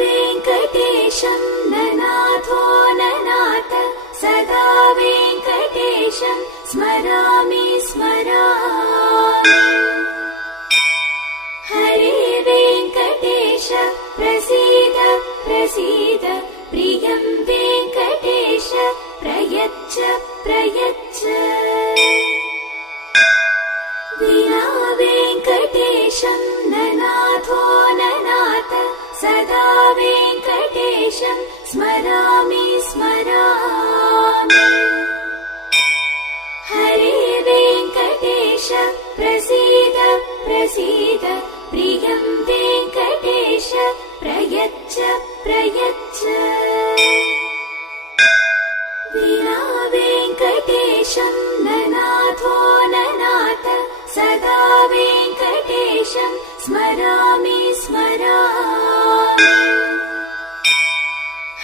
वेङ्कटेशं ननाथो ननाथ सदा वेङ्कटेशं स्मरामि स्मरामि। हरे वेङ्कटेश प्रसीद प्रसीद प्रियं वेङ्कटेश प्रयच्छ प्रयच्छ। विना वेङ्कटेशं ननाथो ननाथ सदा वेङ्कटेशं स्मरामि स्मरामि। हरे वेङ्कटेश प्रसीद प्रसीद प्रियं वेङ्कटेश प्रयच्छ प्रयच्छ। विना वेङ्कटेशं ननाथो ननाथ सदा वेङ्कटेशं स्मरामि स्मरामि।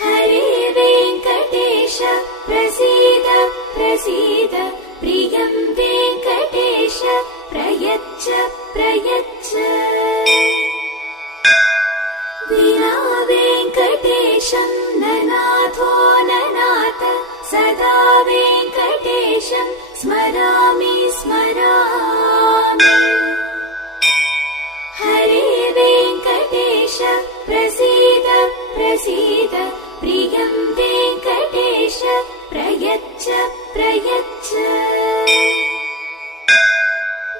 हरे वेङ्कटेश प्रसीद प्रसीद प्रियं वेङ्कटेश प्रयच्छ प्रयच्छ। विना वेङ्कटेशं ननाथो ननाथ सदा वेङ्कटेशं स्मरामि स्मरामि। हरे वेङ्कटेश प्रसीद प्रसीद प्रियं वेङ्कटेश प्रयच्छ प्रयच्छ।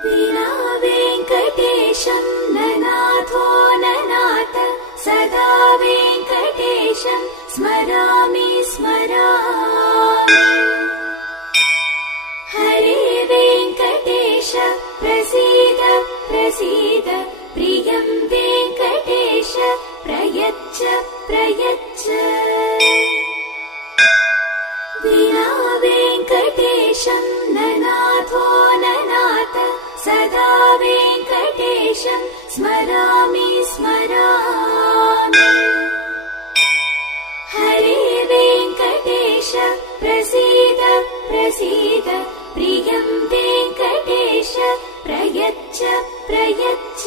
विना वेङ्कटेशं ननाथो ननाथ सदा वेङ्कटेशं स्मरामि स्मरामि। हरे वेङ्कटेश प्रसीद प्रसीद प्रियं वेङ्कटेश प्रयच्छ प्रयच्छ। विना वेङ्कटेशं ननाथो ननाथ सदा वेङ्कटेशं स्मरामि स्मरामि। हरे वेङ्कटेश प्रसीद प्रसीद प्रियं वेङ्कटेश प्रयच्छ प्रयच्छ।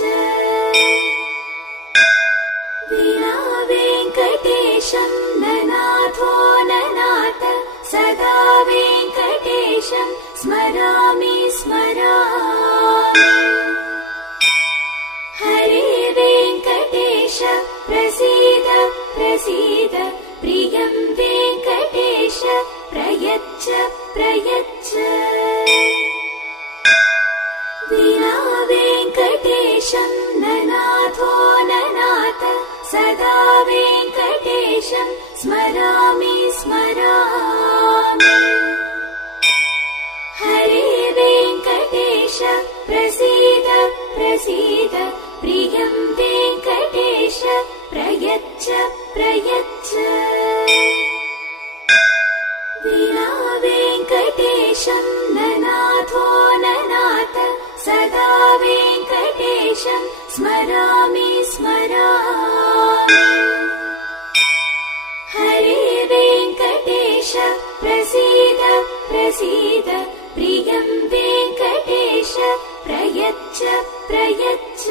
विना वेङ्कटेशं ननाथो ननाथ सदा वेङ्कटेशं स्मरामि स्मरामि। हरे वेङ्कटेश प्रसीद प्रसीद प्रियं वेङ्कटेश प्रयच्छ प्रयच्छ। विना वेङ्कटेशं ननाथो ननाथ सदा वेङ्कटेशं स्मरामि स्मरामि। हरे वेङ्कटेश प्रसीद प्रसीद प्रियं वेङ्कटेश प्रयच्छ प्रयच्छ। विना वेङ्कटेशं ननाथो ननाथ सदा वेङ्कटेशं स्मरामि स्मरामि। हरे वेङ्कटेश प्रसीद प्रसीद प्रियं वेङ्कटेश प्रयच्छ प्रयच्छ।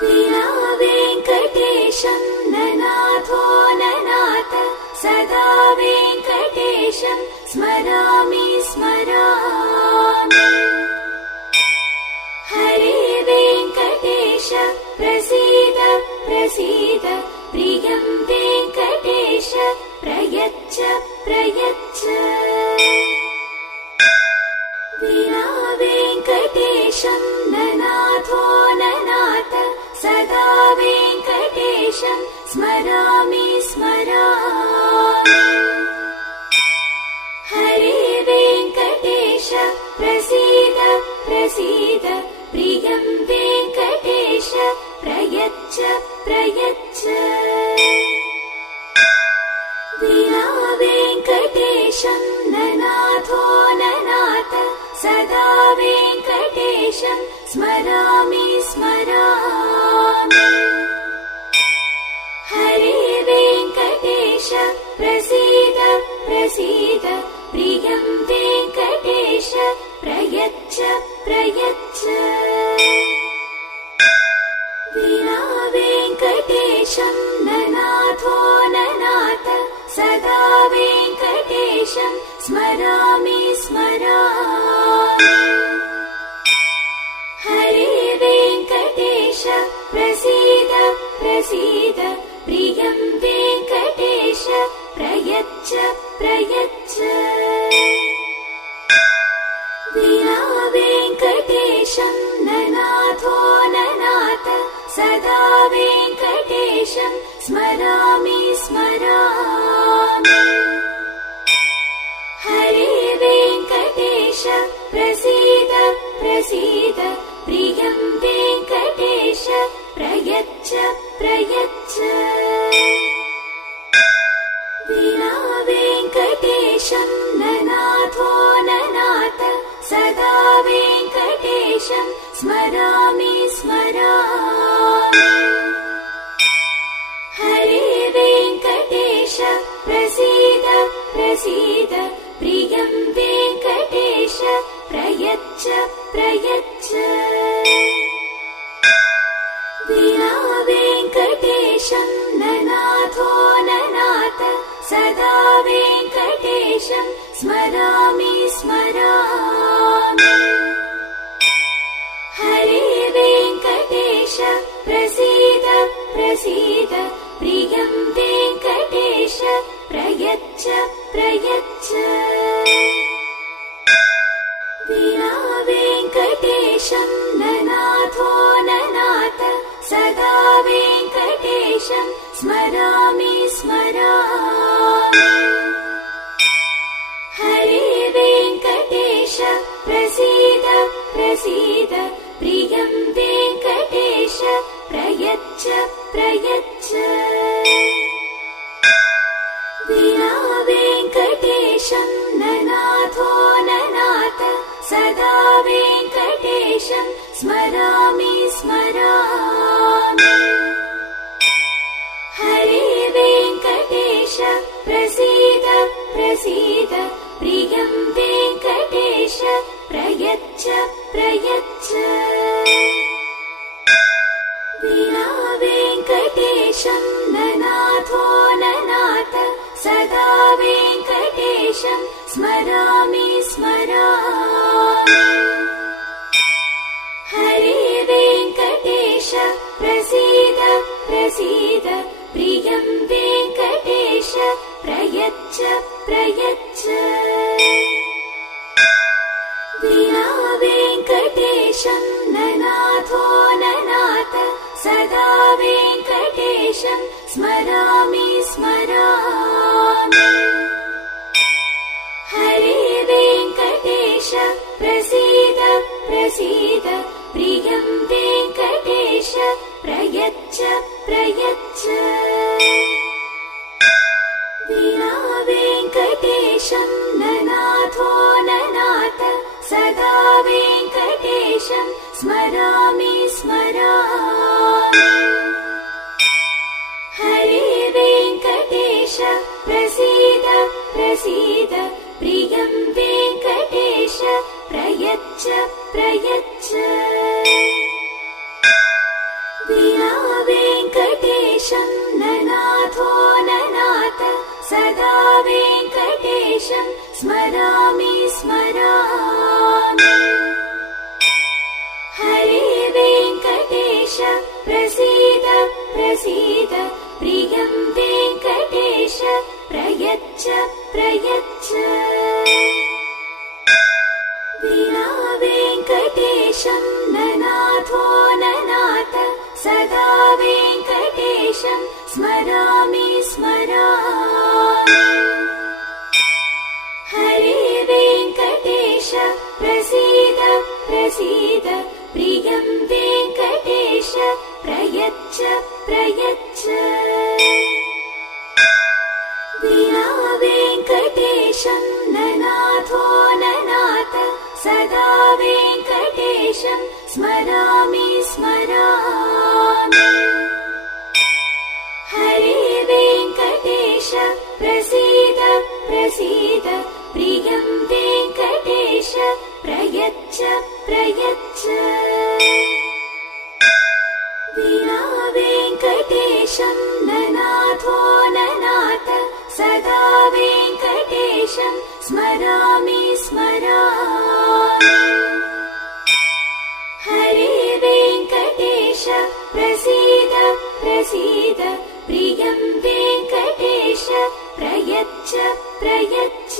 विना वेङ्कटेशं ननाथो ननाथ सदा वेङ्कटेशं स्मरामि स्मरामि। हरे वेङ्कटेश प्रसीद प्रसीद प्रियं वेङ्कटेश प्रयच्छ प्रयच्छ। विना वेङ्कटेशं ननाथो ननाथ सदा वेङ्कटेशं स्मरामि स्मरामि। हरे वेङ्कटेश प्रसीद प्रसीद प्रियं वेङ्कटेश प्रयच्छ प्रयच्छ। विना वेङ्कटेशं ननाथो ननाथ सदा वेङ्कटेशं स्मरामि स्मरामि। हरे वेङ्कटेश प्रसीद प्रसीद प्रियं वेङ्कटेश प्रयच्छ प्रयच्छ। विना वेङ्कटेशं ननाथो ननाथ सदा वेङ्कटेशं स्मरामि स्मरामि। हरे वेङ्कटेश प्रसीद प्रसीद प्रियं वेङ्कटेश प्रयच्छ प्रयच्छ। विना वेङ्कटेशं ननाथो ननाथ सदा वेङ्कटेशं स्मरामि स्मरामि। हरे वेङ्कटेश प्रसीद प्रसीद प्रियं वेङ्कटेश प्रयच्छ प्रयच्छ। विना वेङ्कटेशं ननाथो ननाथ सदा वेङ्कटेशं स्मरामि स्मरामि। हरे वेङ्कटेश प्रसीद प्रसीद प्रियं वेङ्कटेश प्रयच्छ प्रयच्छ। विना वेङ्कटेशं ननाथो ननाथ सदा वेङ्कटेशं स्मरामि स्मरामि। हरे वेङ्कटेश प्रसीद प्रसीद प्रियं वेङ्कटेश प्रयच्छ प्रयच्छ। विना वेङ्कटेशं ननाथो ननाथ सदा वेङ्कटेशं स्मरामि स्मरामि। हरे वेङ्कटेश प्रसीद प्रसीद प्रियं वेङ्कटेश प्रयच्छ प्रयच्छ। विना वेङ्कटेशं ननाथो ननाथ सदा वेङ्कटेशं स्मरामि स्मरामि। हरे वेङ्कटेश प्रसीद प्रसीद प्रियं वेङ्कटेश प्रयच्छ प्रयच्छ। विना वेङ्कटेशं ननाथो ननाथ सदा वेङ्कटेशं स्मरामि स्मरामि। हरे वेङ्कटेश प्रसीद प्रसीद प्रियं वेङ्कटेश प्रयच्छ प्रयच्छ। विना वेङ्कटेशं ननाथो ननाथ सदा वेङ्कटेशं स्मरामि स्मरामि। हरे वेङ्कटेश प्रसीद प्रसीद प्रियं वेङ्कटेश प्रयच्छ प्रयच्छ। विना वेङ्कटेशं ननाथो ननाथ सदा वेङ्कटेशं स्मरामि स्मरामि। हरे वेङ्कटेश प्रसीद प्रसीद प्रियं वेङ्कटेश प्रयच्छ प्रयच्छ। विना वेङ्कटेशं ननाथो ननाथ सदा वेङ्कटेशं स्मरामि स्मरामि। हरे वेङ्कटेश प्रसीद प्रसीद प्रियं वेङ्कटेश प्रयच्छ प्रयच्छ। विना वेङ्कटेशं ननाथो ननाथ सदा वेङ्कटेशं स्मरामि स्मरामि। हरे वेङ्कटेश प्रसीद प्रसीद प्रियं वेङ्कटेश प्रयच्छ प्रयच्छ। विना वेङ्कटेशं ननाथो ननाथ सदा वेङ्कटेशं स्मरामि स्मरामि। हरे वेङ्कटेश प्रसीद प्रसीद प्रियं वेङ्कटेश प्रयच्छ प्रयच्छ। विना वेङ्कटेश वेङ्कटेशं ननाथो ननाथ सदा वेङ्कटेशं स्मरामि स्मरामि। हरे वेङ्कटेश प्रसीद प्रसीद प्रियं वेङ्कटेश प्रयच्छ प्रयच्छ।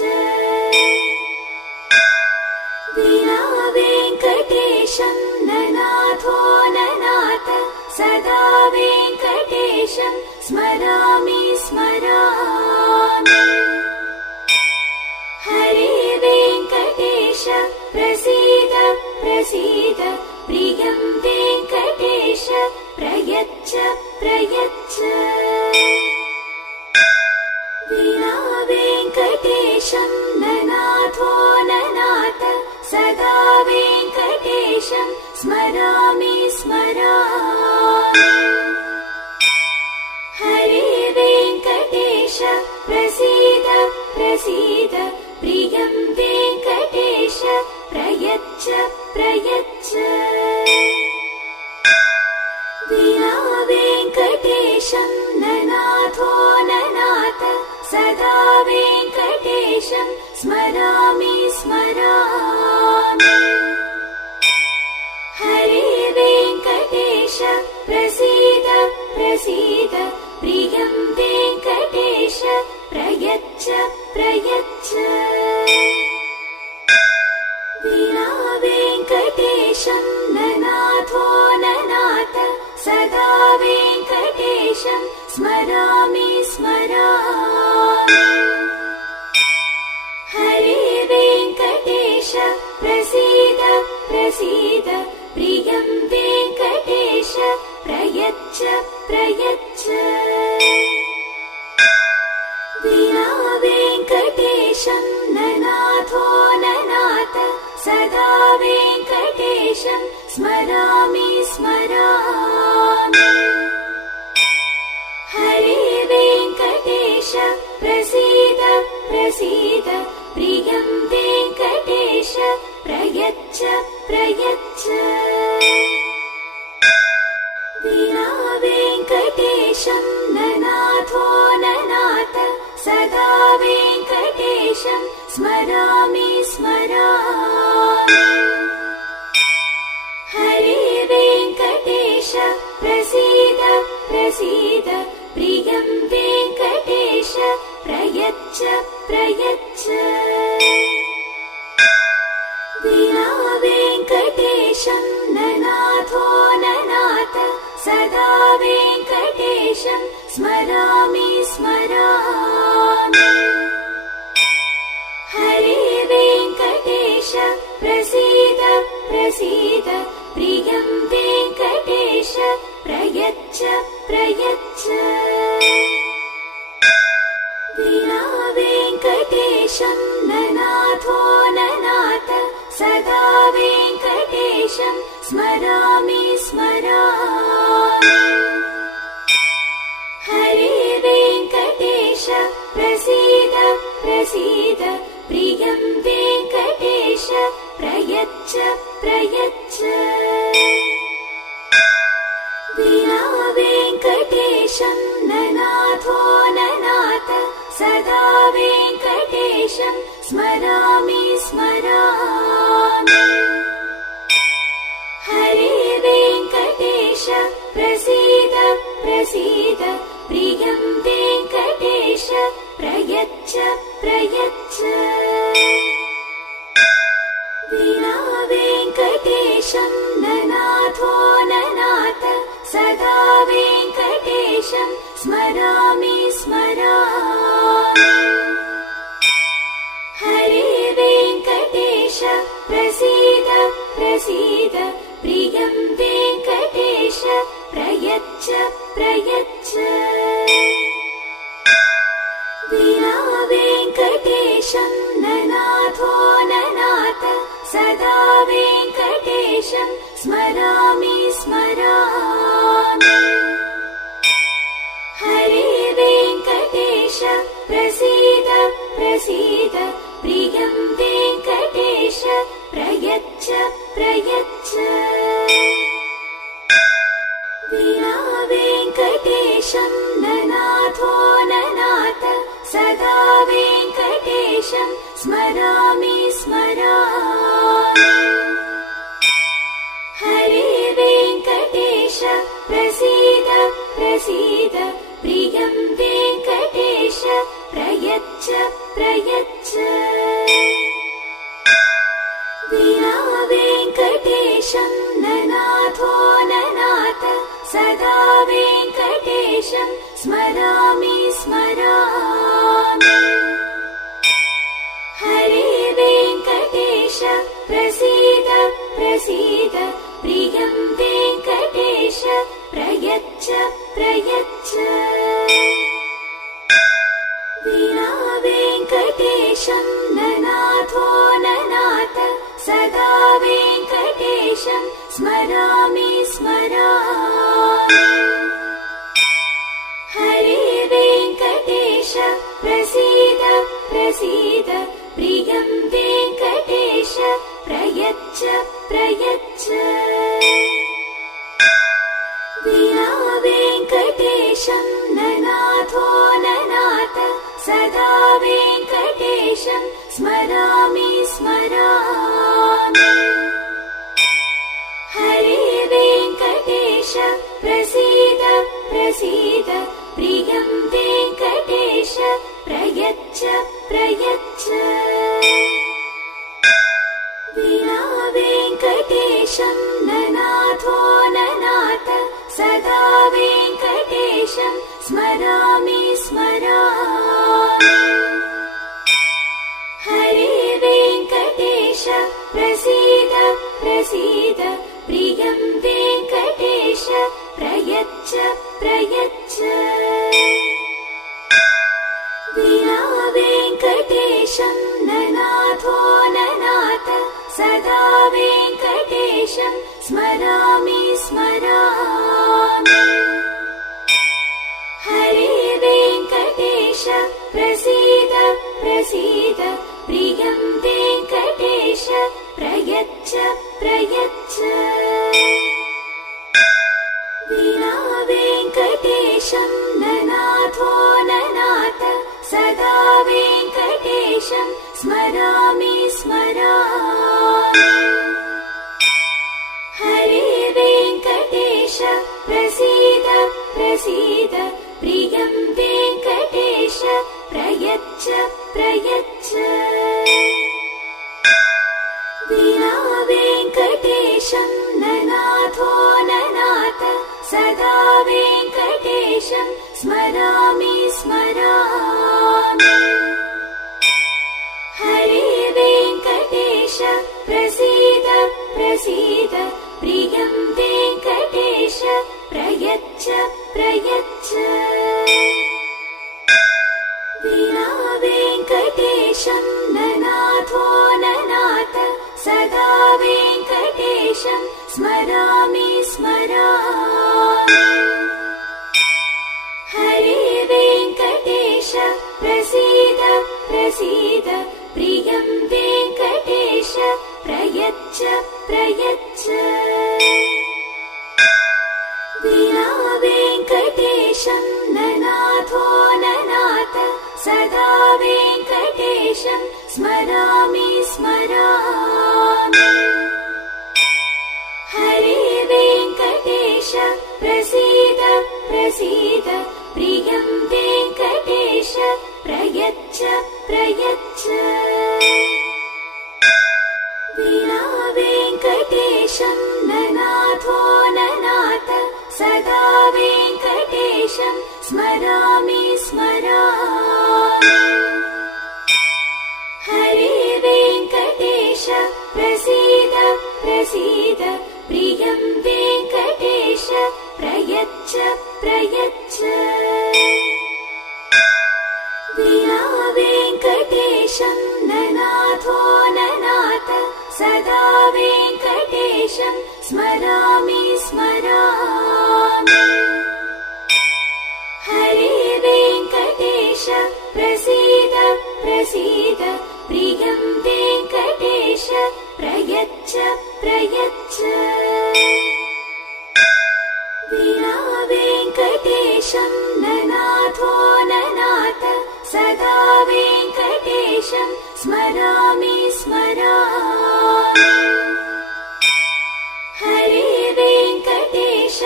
विना वेङ्कटेशं ननाथो ननाथ सदा वेङ्कटेशं स्मरामि स्मरामि। हरे वेङ्कटेश प्रसीद प्रसीद प्रियं वेङ्कटेश प्रयच्छ प्रयच्छ। विना वेङ्कटेशं ननाथो ननाथ सदा वेङ्कटेशं स्मरामि स्मरामि। हरे वेङ्कटेश प्रसीद प्रसीद प्रियं वेङ्कटेश प्रयच्छ प्रयच्छ। विना वेङ्कटेशं ननाथो ननाथ सदा वेङ्कटेशं स्मरामि स्मरामि। हरे वेङ्कटेश प्रसीद प्रसीद प्रियं वेङ्कटेश प्रयच्छ प्रयच्छ। विना वेङ्कटेशं ननाथो ननाथ सदा वेङ्कटेशं स्मरामि स्मरामि। हरे वेङ्कटेश प्रसीद प्रसीद प्रियं वेङ्कटेश प्रयच्छ प्रयच्छ। विना वेङ्कटेशं ननाथो ननाथ सदा वेङ्कटेशं स्मरामि स्मरामि। हरे वेङ्कटेश प्रसीद प्रसीद प्रियं वेङ्कटेश प्रयच्छ प्रयच्छ। विना वेङ्कटेशं ननाथो ननाथ सदा वेङ्कटेशं स्मरामि स्मरामि। हरे वेङ्कटेश प्रसीद प्रसीद प्रियं वेङ्कटेश प्रयच्छ प्रयच्छ। विना वेङ्कटेशं ननाथो ननाथ सदा वेङ्कटेशं स्मरामि स्मरामि। हरे वेङ्कटेश प्रसीद प्रसीद प्रियं वेङ्कटेश प्रयच्छ प्रयच्छ। विना वेङ्कटेशं ननाथो ननाथ सदा वेङ्कटेशं स्मरामि स्मरामि। हरे वेङ्कटेश प्रसीद प्रसीद प्रियं वेङ्कटेश प्रयच्छ प्रयच्छ। विना वेङ्कटेशं ननाथो ननाथ सदा वेङ्कटेशं स्मरामि स्मरामि। हरे वेङ्कटेश प्रसीद प्रसीद प्रियं वेङ्कटेश प्रयच्छ प्रयच्छ। विना वेङ्कटेशं ननाथो ननाथ सदा वेङ्कटेशं स्मरामि स्मरामि। हरे वेङ्कटेश प्रसीद प्रसीद प्रियं वेङ्कटेश प्रयच्छ प्रयच्छ। विना वेङ्कटेशं ननाथो ननाथ सदा वेङ्कटेशं स्मरामि स्मरामि। हरे वेङ्कटेश प्रसीद प्रसीद प्रियं वेङ्कटेश प्रयच्छ प्रयच्छ। विना वेङ्कटेश वेङ्कटेशं ननाथो ननाथ सदा वेङ्कटेशं स्मरामि स्मरामि। हरे वेङ्कटेश प्रसीद प्रसीद प्रियं वेङ्कटेश प्रयच्छ प्रयच्छ। विना वेङ्कटेशं ननाथो ननाथ सदा वेङ्कटेशं स्मरामि स्मरामि। हरे वेङ्कटेश प्रसीद प्रसीद प्रियं वेङ्कटेश प्रयच्छ प्रयच्छ। विना वेङ्कटेशं ननाथो ननाथ सदा वेङ्कटेशं स्मरामि स्मरामि। हरे वेङ्कटेश प्रसीद प्रसीद प्रियं वेङ्कटेश प्रयच्छ प्रयच्छ। विना वेङ्कटेशं ननाथो ननाथ सदा वेङ्कटेशं स्मरामि स्मरामि। हरे वेङ्कटेश प्रसीद प्रसीद प्रियं वेङ्कटेश प्रयच्छ प्रयच्छ। विना वेङ्कटेशं ननाथो ननाथ सदा वेङ्कटेशं स्मरामि स्मरामि। हरे वेङ्कटेश प्रसीद प्रसीद प्रियं वेङ्कटेश प्रयच्छ प्रयच्छ। विना वेङ्कटेशं ननाथो ननाथ सदा वेङ्कटेशं स्मरामि स्मरामि। हरे वेङ्कटेश प्रसीद प्रसीद प्रियं वेङ्कटेश प्रयच्छ प्रयच्छ। विना वेङ्कटेशं ननाथो ननाथ सदा वेङ्कटेशं स्मरामि स्मरामि। हरे वेङ्कटेश प्रसीद प्रसीद प्रियं वेङ्कटेश प्रयच्छ प्रयच्छ। विना वेङ्कटेशं ननाथो ननाथ सदा वेङ्कटेशं स्मरामि स्मरामि। हरे वेङ्कटेश प्रसीद प्रसीद प्रियं वेङ्कटेश प्रयच्छ प्रयच्छ। विना वेङ्कटेशं ननाथो ननाथ सदा वेङ्कटेशं स्मरामि स्मरामि। हरे वेङ्कटेश प्रसीद प्रसीद प्रियं वेङ्कटेश प्रयच्छ प्रयच्छ। विना वेङ्कटेशं ननाथो ननाथ सदा वेङ्कटेशं स्मरामि स्मरामि। हरे वेङ्कटेश प्रसीद प्रसीद प्रियं वेङ्कटेश प्रयच्छ प्रयच्छ। विना वेङ्कटेशं ननाथो ननाथ सदा वेङ्कटेशं स्मरामि स्मरामि। हरे वेङ्कटेश प्रसीद प्रसीद प्रियं वेङ्कटेश प्रयच्छ प्रयच्छ। विना वेङ्कटेशं ननाथो ननाथ सदा वेङ्कटेशं स्मरामि स्मरामि। हरे वेङ्कटेश प्रसीद प्रसीद प्रियं वेङ्कटेश प्रयच्छ प्रयच्छ। विना वेङ्कटेशं वेङ्कटेशं स्मरामि स्मरामि। हरे वेङ्कटेश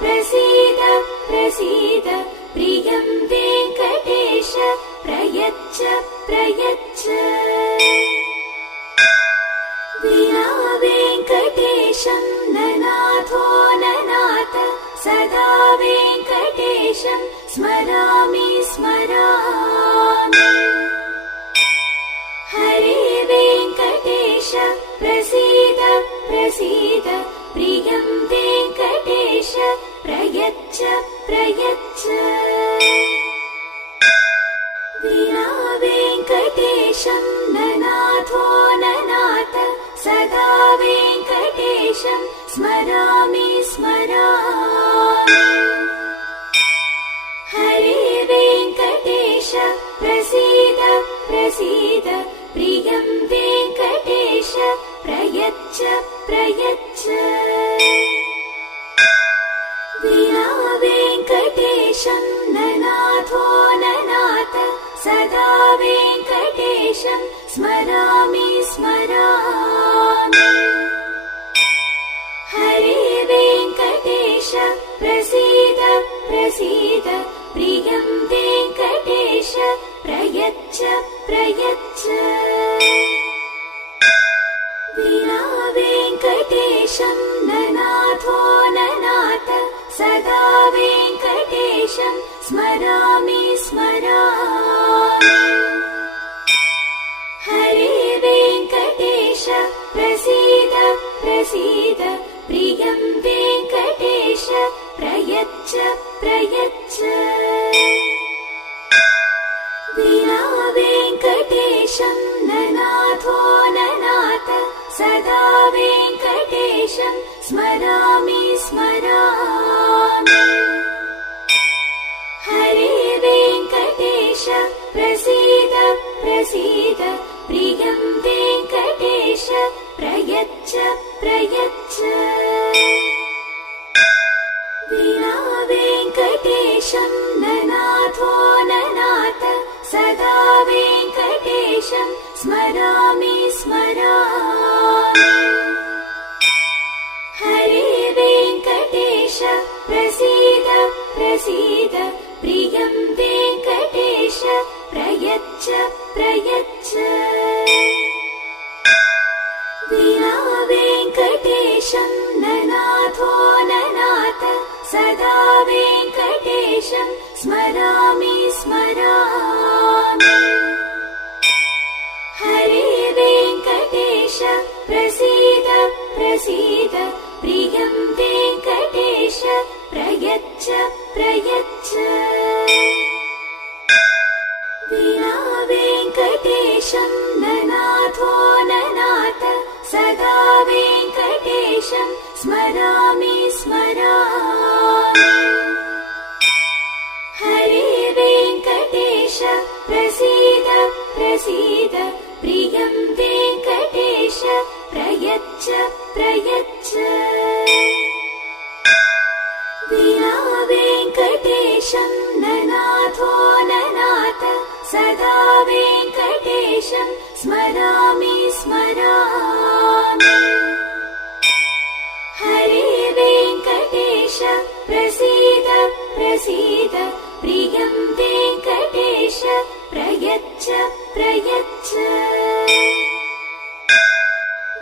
प्रसीद प्रसीद प्रियं वेङ्कटेश प्रयच्छ प्रयच्छ। विना वेङ्कटेशं ननाथो ननाथ सदा वेङ्कटेशं स्मरामि स्मरामि। हरे वेङ्कटेश प्रसीद प्रसीद प्रियं वेङ्कटेश प्रयच्छ प्रयच्छ। विना वेङ्कटेशं ननाथो ननाथ सदा वेङ्कटेशं स्मरामि स्मरामि। हरे वेङ्कटेश प्रसीद प्रसीद प्रियं वेङ्कटेश प्रयच्छ प्रयच्छ। विना वेङ्कटेशं ननाथो ननाथ सदा वेङ्कटेशं स्मरामि स्मरामि। हरे वेङ्कटेश प्रसीद प्रसीद प्रियं वेङ्कटेश प्रयच्छ प्रयच्छ। विना वेङ्कटेशं ननाथो ननाथ सदा वेङ्कटेशं स्मरामि स्मरामि। हरे वेङ्कटेश प्रसीद प्रसीद प्रियं वेङ्कटेश प्रयच्छ प्रयच्छ। विना वेङ्कटेशं ननाथो ननाथ सदा वेङ्कटेशं स्मरामि स्मरामि। हरे वेङ्कटेश प्रसीद प्रसीद प्रियं वेङ्कटेश प्रयच्छ प्रयच्छ। विना वेङ्कटेशं ननाथो ननाथ सदा वेङ्कटेशं स्मरामि स्मरामि। हरे वेङ्कटेश प्रसीद प्रसीद प्रियं वेङ्कटेश प्रयच्छ प्रयच्छ। विना वेङ्कटेशं ननाथो ननाथ सदा वेङ्कटेशं स्मरामि स्मरामि। हरे वेङ्कटेश प्रसीद प्रसीद प्रियं वेङ्कटेश प्रयच्छ प्रयच्छ। विना वेङ्कटेशं ननाथो ननाथ सदा वेङ्कटेशं स्मरामि स्मरामि। हरे वेङ्कटेश प्रसीद प्रसीद प्रियं वेङ्कटेश प्रयच्छ प्रयच्छ। विना वेङ्कटेशं ननाथो ननाथ सदा वेङ्कटेशं स्मरामि स्मरामि। हरे वेङ्कटेश प्रसीद प्रसीद प्रियं वेङ्कटेश प्रयच्छ प्रयच्छ।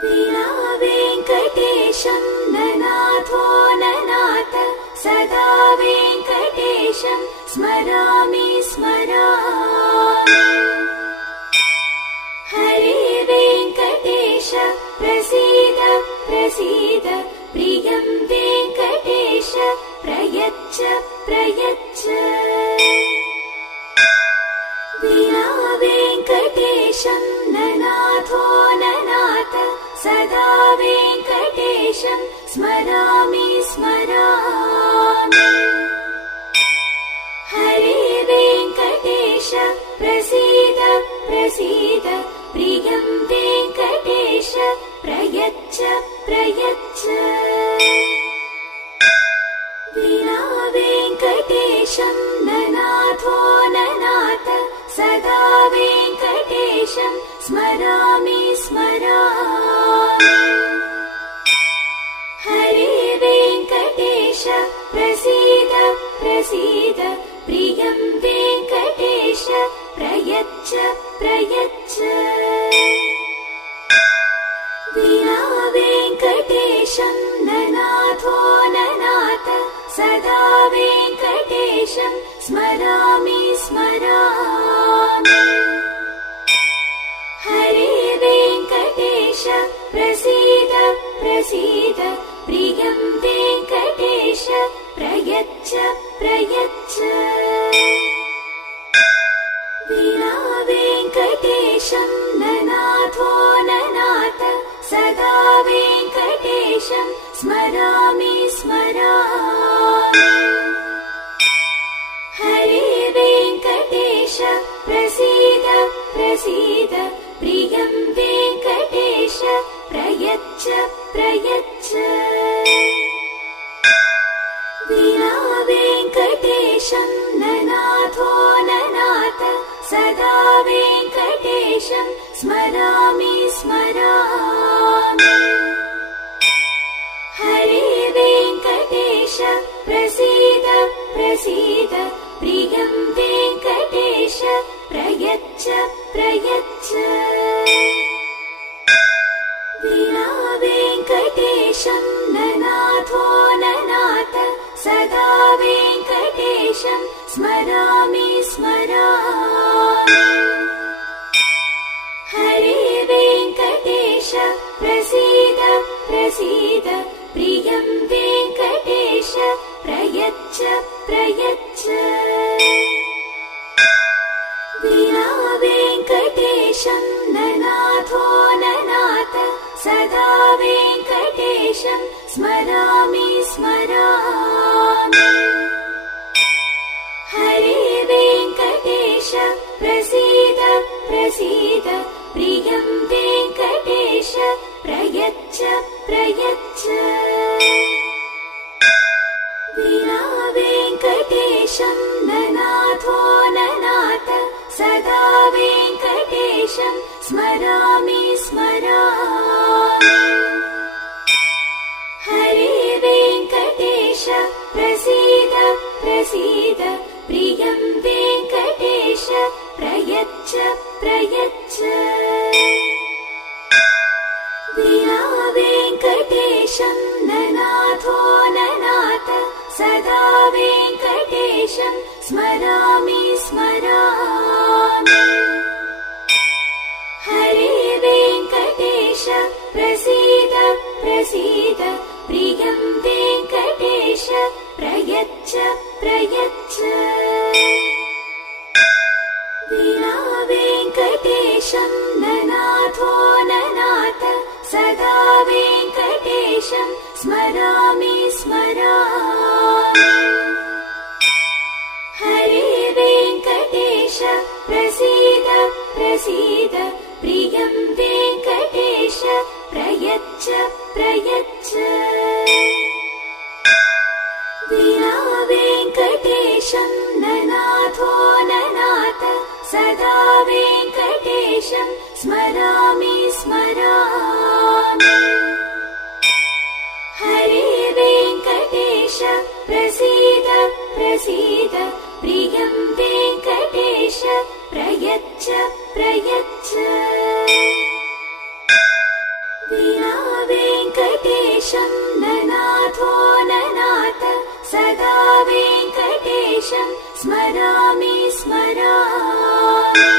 विना वेङ्कटेशं ननाथो ननाथ सदा वेङ्कटेशं स्मरामि स्मरामि। हरे वेङ्कटेश प्रसीद प्रसीद प्रियं वेङ्कटेश प्रयच्छ प्रयच्छ। विना वेङ्कटेशं ननाथो ननाथ सदा वेङ्कटेशं स्मरामि स्मरामि। हरे वेङ्कटेश प्रसीद प्रसीद प्रियं वेङ्कटेश प्रयच्छ प्रयच्छ। विना वेङ्कटेशं ननाथो ननाथ सदा वेङ्कटेशं वेङ्कटेशं स्मरामि स्मरामि। हरे वेङ्कटेश प्रसीद प्रसीद, प्रियं वेङ्कटेश प्रयच्छ प्रयच्छ। विना वेङ्कटेशं ननाथो ननाथ, सदा वेङ्कटेशं स्मरामि स्मरामि। हरे वेङ्कटेश प्रसीद प्रसीद, प्रियं वेङ्कटेश प्रयच्छ प्रयच्छ। विना वेङ्कटेशं ननाथो ननाथ, सदा वेङ्कटेशं स्मरामि स्मरामि। हरे वेङ्कटेश प्रसीद प्रसीद, प्रियं वेङ्कटेश प्रयच्छ प्रयच्छ। विना वेङ्कटेशं ननाथो ननाथ, सदा वेङ्कटेशं स्मरामि स्मरामि। हरे वेङ्कटेश प्रसीद प्रसीद, प्रियं वेङ्कटेश प्रयच्छ प्रयच्छ। विना वेङ्कटेशं ननाथो ननाथ, सदा वेङ्कटेशं स्मरामि स्मरामि। हरे वेङ्कटेश प्रसीद प्रसीद, प्रियं वेङ्कटेश प्रयच्छ प्रयच्छ। विना वेङ्कटेशं ननाथो ननाथ, सदा वेङ्कटेशं स्मरामि स्मरामि। हरे वेङ्कटेश प्रसीद प्रसीद, प्रियं वेङ्कटेश प्रयच्छ प्रयच्छ। विना वेङ्कटेशं ननाथो ननाथ, सदा वेङ्कटेशं स्मरामि स्मरामि। हरे वेङ्कटेश प्रसीद प्रसीद, प्रियं वेङ्कटेश प्रयच्छ प्रयच्छ। विना वेङ्कटेशं ननाथो ननाथ, सदा वेङ्कटेशं स्मरामि स्मरामि। हरे वेङ्कटेश प्रसीद प्रसीद, प्रियं वेङ्कटेश प्रयच्छ प्रयच्छ। विना वेङ्कटेशं ननाथो ननाथ, सदा वेङ्कटेशं स्मरामि स्मरामि। हरे वेङ्कटेश प्रसीद प्रसीद, प्रियं वेङ्कटेश प्रयच्छ प्रयच्छ। विना वेङ्कटेशं ननाथो ननाथ, सदा वेङ्कटेशं स्मरामि स्मरामि। हरे वेङ्कटेश प्रसीद प्रसीद, प्रियं वेङ्कटेश प्रयच्छ प्रयच्छ। विना वेङ्कटेशं ननाथो ननाथ, सदा वेङ्कटेशं स्मरामि स्मरामि।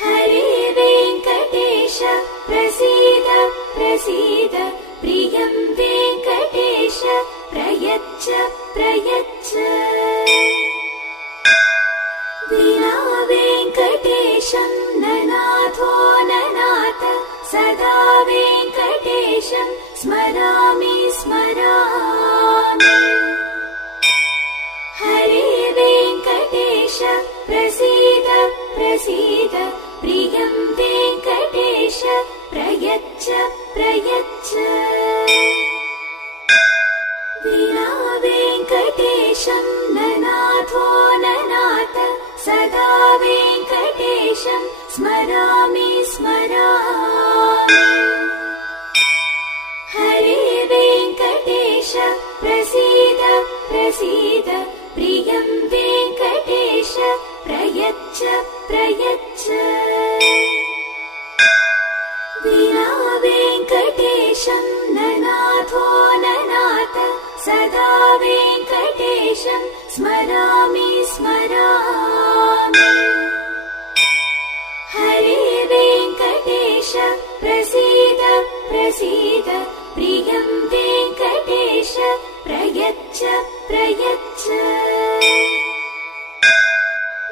हरे वेङ्कटेश प्रसीद प्रसीद, प्रियं वेङ्कटेश प्रयच्छ प्रयच्छ। विना वेङ्कटेशं ननाथो ननाथ, सदा वेङ्कटेशं स्मरामि स्मरामि। हरे वेङ्कटेश प्रसीद प्रसीद, प्रियं वेङ्कटेश प्रयच्छ प्रयच्छ। विना वेङ्कटेशं ननाथो ननाथ, सदा वेङ्कटेशं वेङ्कटेशं स्मरामि स्मरामि। हरे वेङ्कटेश प्रसीद प्रसीद प्रियं वेङ्कटेश प्रयच्छ प्रयच्छ। विना वेङ्कटेशं ननाथो ननाथ सदा वेङ्कटेशं स्मरामि स्मरामि। हरे वेङ्कटेश प्रसीद प्रसीद प्रियं वेङ्कटेश प्रयच्छ प्रयच्छ।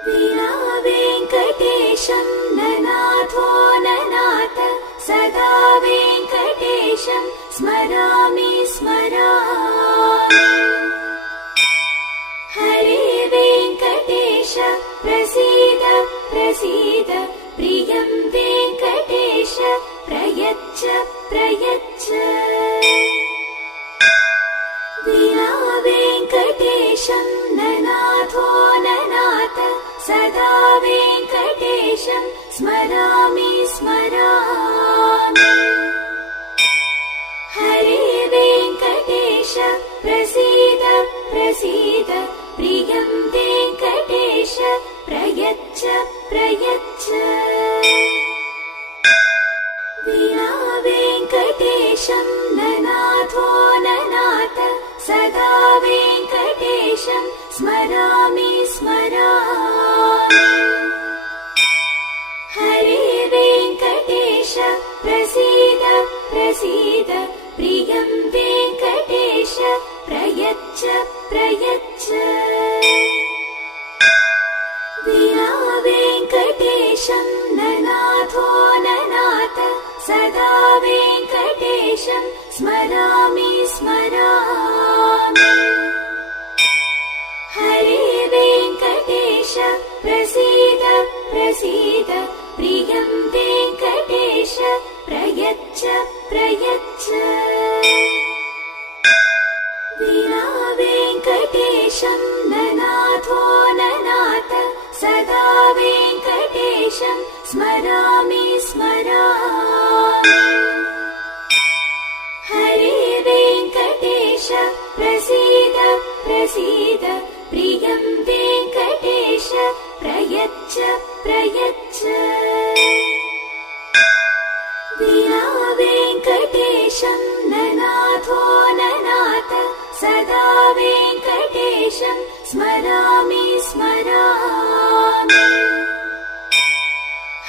विना वेङ्कटेशं ननाथो ननाथ सदा वेङ्कटेशं स्मरामि स्मरामि। हरे वेङ्कटेश प्रसीद प्रसीद प्रियं वेङ्कटेश प्रयच्छ प्रयच्छ। विना वेङ्कटेशं ननाथो ननाथ सदा वेङ्कटेशं स्मरामि स्मरामि। हरे वेङ्कटेश प्रसीद प्रसीद प्रियं वेङ्कटेश प्रयच्छ प्रयच्छ। विना वेङ्कटेशं ननाथो ननाथ सदा वेङ्कटेशं स्मरामि स्मरामि। हरे वेङ्कटेश प्रसीद प्रसीद प्रियं वेङ्कटेश प्रयच्छ प्रयच्छ। विना वेङ्कटेशं ननाथो ननाथ सदा वेङ्कटेशं स्मरामि स्मरामि। हरे वेङ्कटेश प्रसीद प्रसीद प्रियं वेङ्कटेश प्रयच्छ प्रयच्छ। विना वेङ्कटेशं ननाथो ननाथ सदा वेङ्कटेशं स्मरामि स्मरामि। हरे वेङ्कटेश प्रसीद प्रसीद प्रियं वेङ्कटेश प्रयच्छ प्रयच्छ। विना वेङ्कटेशं ननाथो ननाथ सदा वेङ्कटेशं स्मरामि स्मरामि।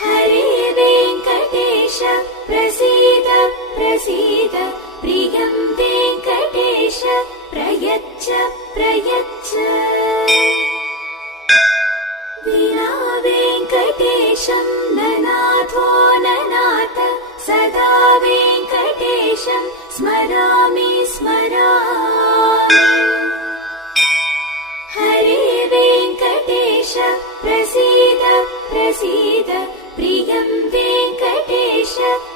हरे वेङ्कटेश प्रसीद प्रसीद प्रियं वेङ्कटेश प्रयच्छ प्रयच्छ। विना वेङ्कटेशं ननाथो ननाथ सदा वेङ्कटेशं स्मरामि स्मरामि। हरे वेङ्कटेश प्रसीद प्रसीद प्रियं वेङ्कटेश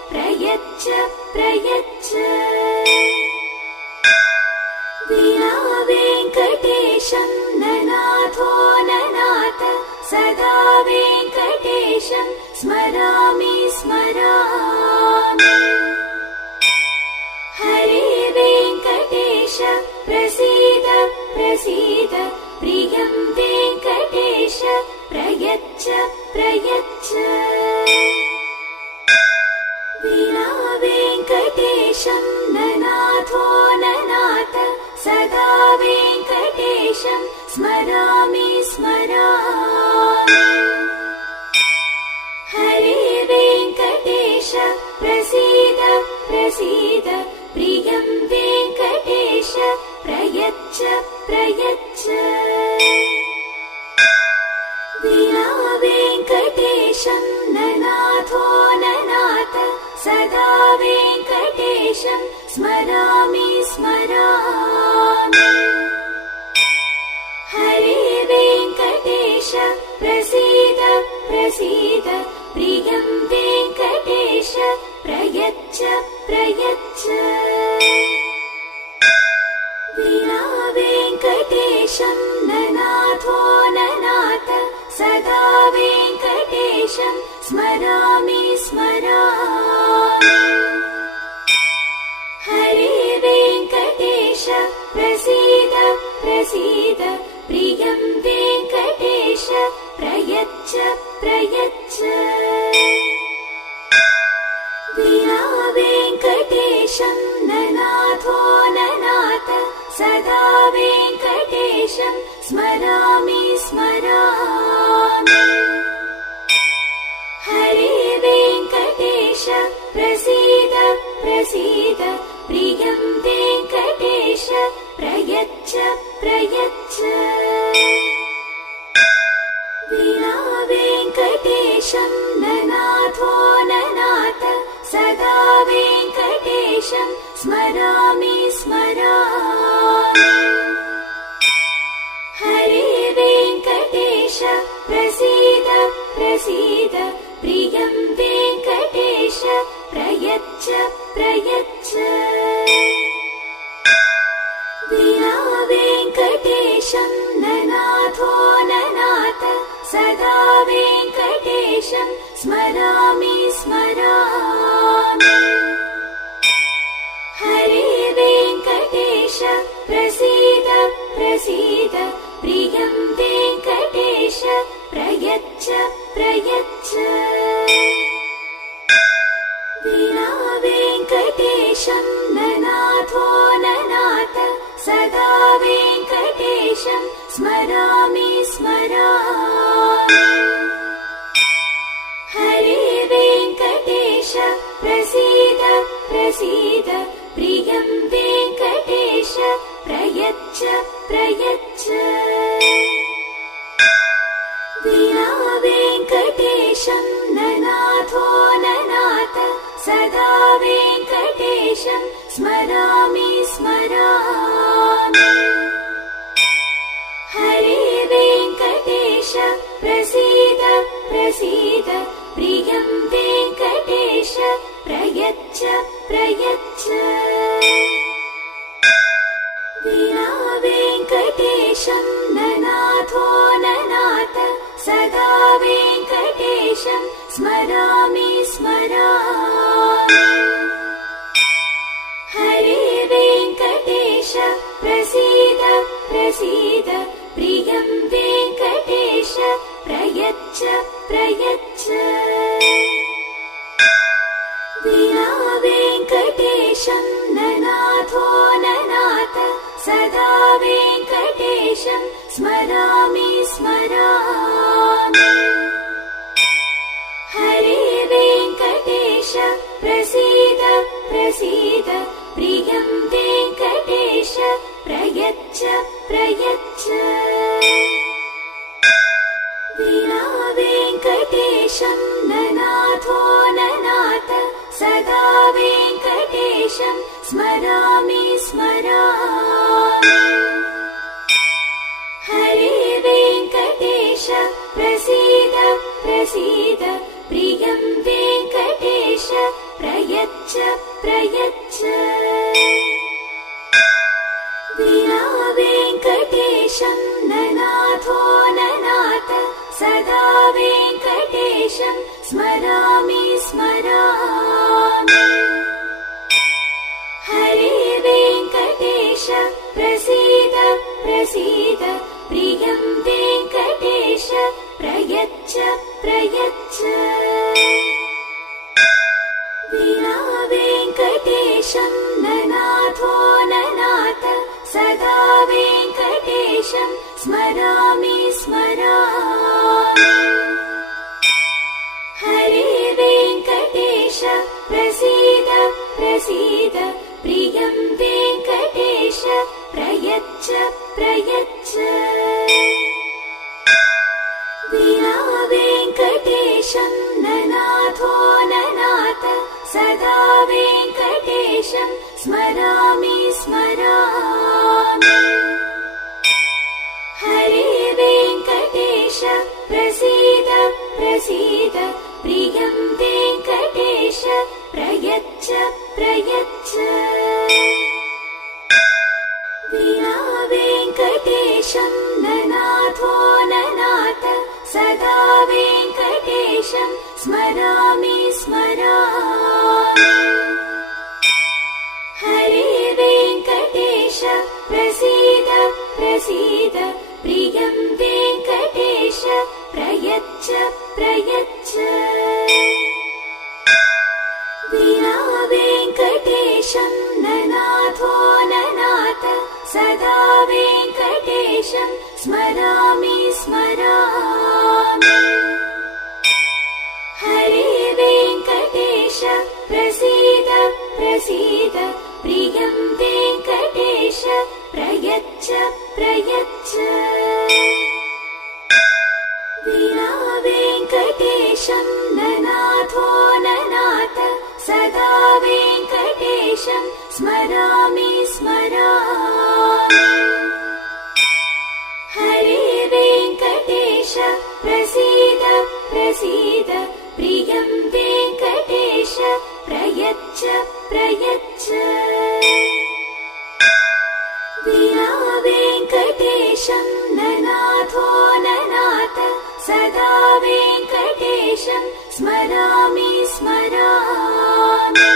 प्रयच्छ प्रयच्छ। विना वेङ्कटेशं ननाथो ननाथ सदा वेङ्कटेशं स्मरामि स्मरामि। हरे वेङ्कटेश प्रसीद प्रसीद प्रियं वेङ्कटेश प्रयच्छ प्रयच्छ। विना वेङ्कटेशं ननाथो ननाथ सदा वेङ्कटेशं स्मरामि स्मरामि। हरे वेङ्कटेश प्रसीद प्रसीद प्रियं वेङ्कटेश प्रयच्छ प्रयच्छ। विना वेङ्कटेशं ननाथो ननाथ सदा वेङ्कटेशं स्मरामि स्मरामि। हरे वेङ्कटेश प्रसीद प्रसीद प्रियं वेङ्कटेश प्रयच्छ प्रयच्छ। विना वेङ्कटेशं ननाथो ननाथ सदा वेङ्कटेशं वेङ्कटेशं स्मरामि स्मरामि। हरे वेङ्कटेश प्रसीद प्रसीद, प्रियं वेङ्कटेश प्रयच्छ प्रयच्छ। विना वेङ्कटेशं ननाथो ननाथ, सदा वेङ्कटेशं स्मरामि स्मरामि। हरे वेङ्कटेश प्रसीद प्रसीद, प्रियं वेङ्कटेश प्रयच्छ प्रयच्छ। विना वेङ्कटेशं ननाथो ननाथ, सदा वेङ्कटेशं स्मरामि स्मरामि। हरे वेङ्कटेश प्रसीद प्रसीद, प्रियं वेङ्कटेश प्रयच्छ प्रयच्छ। विना वेङ्कटेशं ननाथो ननाथ, सदा वेङ्कटेशं स्मरामि स्मरामि। हरे वेङ्कटेश प्रसीद प्रसीद, प्रियं वेङ्कटेश प्रयच्छ प्रयच्छ। विना वेङ्कटेशं ननाथो ननाथ, सदा वेङ्कटेशं स्मरामि स्मरामि। हरे वेङ्कटेश प्रसीद प्रसीद, प्रियं वेङ्कटेश प्रयच्छ प्रयच्छ। विना वेङ्कटेशं ननाथो ननाथ, सदा वेङ्कटेशं स्मरामि स्मरामि। हरे वेङ्कटेश प्रसीद प्रसीद, प्रियं वेङ्कटेश प्रयच्छ प्रयच्छ। विना वेङ्कटेशं ननाथो ननाथ, सदा वेङ्कटेशं स्मरामि स्मरामि। हरे वेङ्कटेश प्रसीद प्रसीद, प्रियं वेङ्कटेश प्रयच्छ प्रयच्छ। विना वेङ्कटेशं ननाथो ननाथ, सदा वेङ्कटेशं स्मरामि स्मरामि। हरे वेङ्कटेश प्रसीद प्रसीद, प्रियं वेङ्कटेश प्रयच्छ प्रयच्छ। विना वेङ्कटेशं ननाथो ननाथ, सदा वेङ्कटेशं स्मरामि स्मरामि। हरे वेङ्कटेश प्रसीद प्रसीद, प्रियं वेङ्कटेश प्रयच्छ प्रयच्छ। विना वेङ्कटेशं ननाथो ननाथ, सदा वेङ्कटेशं स्मरामि स्मरामि। हरे वेङ्कटेश प्रसीद प्रसीद, प्रियं वेङ्कटेश प्रयच्छ प्रयच्छ। विना वेङ्कटेशं ननाथो ननाथ, सदा वेङ्कटेशं स्मरामि स्मरामि। हरे वेङ्कटेश प्रसीद प्रसीद, प्रियं वेङ्कटेश प्रयच्छ प्रयच्छ। विना वेङ्कटेशं ननाथो ननाथ, सदा वेङ्कटेशं स्मरामि स्मरामि। हरे वेङ्कटेश प्रसीद प्रसीद, प्रियं वेङ्कटेश प्रयच्छ प्रयच्छ। विना वेङ्कटेशं ननाथो ननाथ, सदा वेङ्कटेशं वेङ्कटेशं स्मरामि स्मरामि। हरे वेङ्कटेश प्रसीद प्रसीद प्रियं वेङ्कटेश प्रयच्छ प्रयच्छ। विना वेङ्कटेशं ननाथो ननाथ सदा वेङ्कटेशं स्मरामि स्मरामि। हरे वेङ्कटेश प्रसीद प्रसीद प्रियं वेङ्कटेश प्रयच्छ प्रयच्छ। विना वेङ्कटेशं ननाथो ननाथ सदा वेङ्कटेशं स्मरामि स्मरामि। हरे वेङ्कटेश प्रसीद प्रसीद प्रियं वेङ्कटेश प्रयच्छ प्रयच्छ। विना वेङ्कटेशं ननाथो ननाथ सदा वेङ्कटेशं स्मरामि स्मरामि।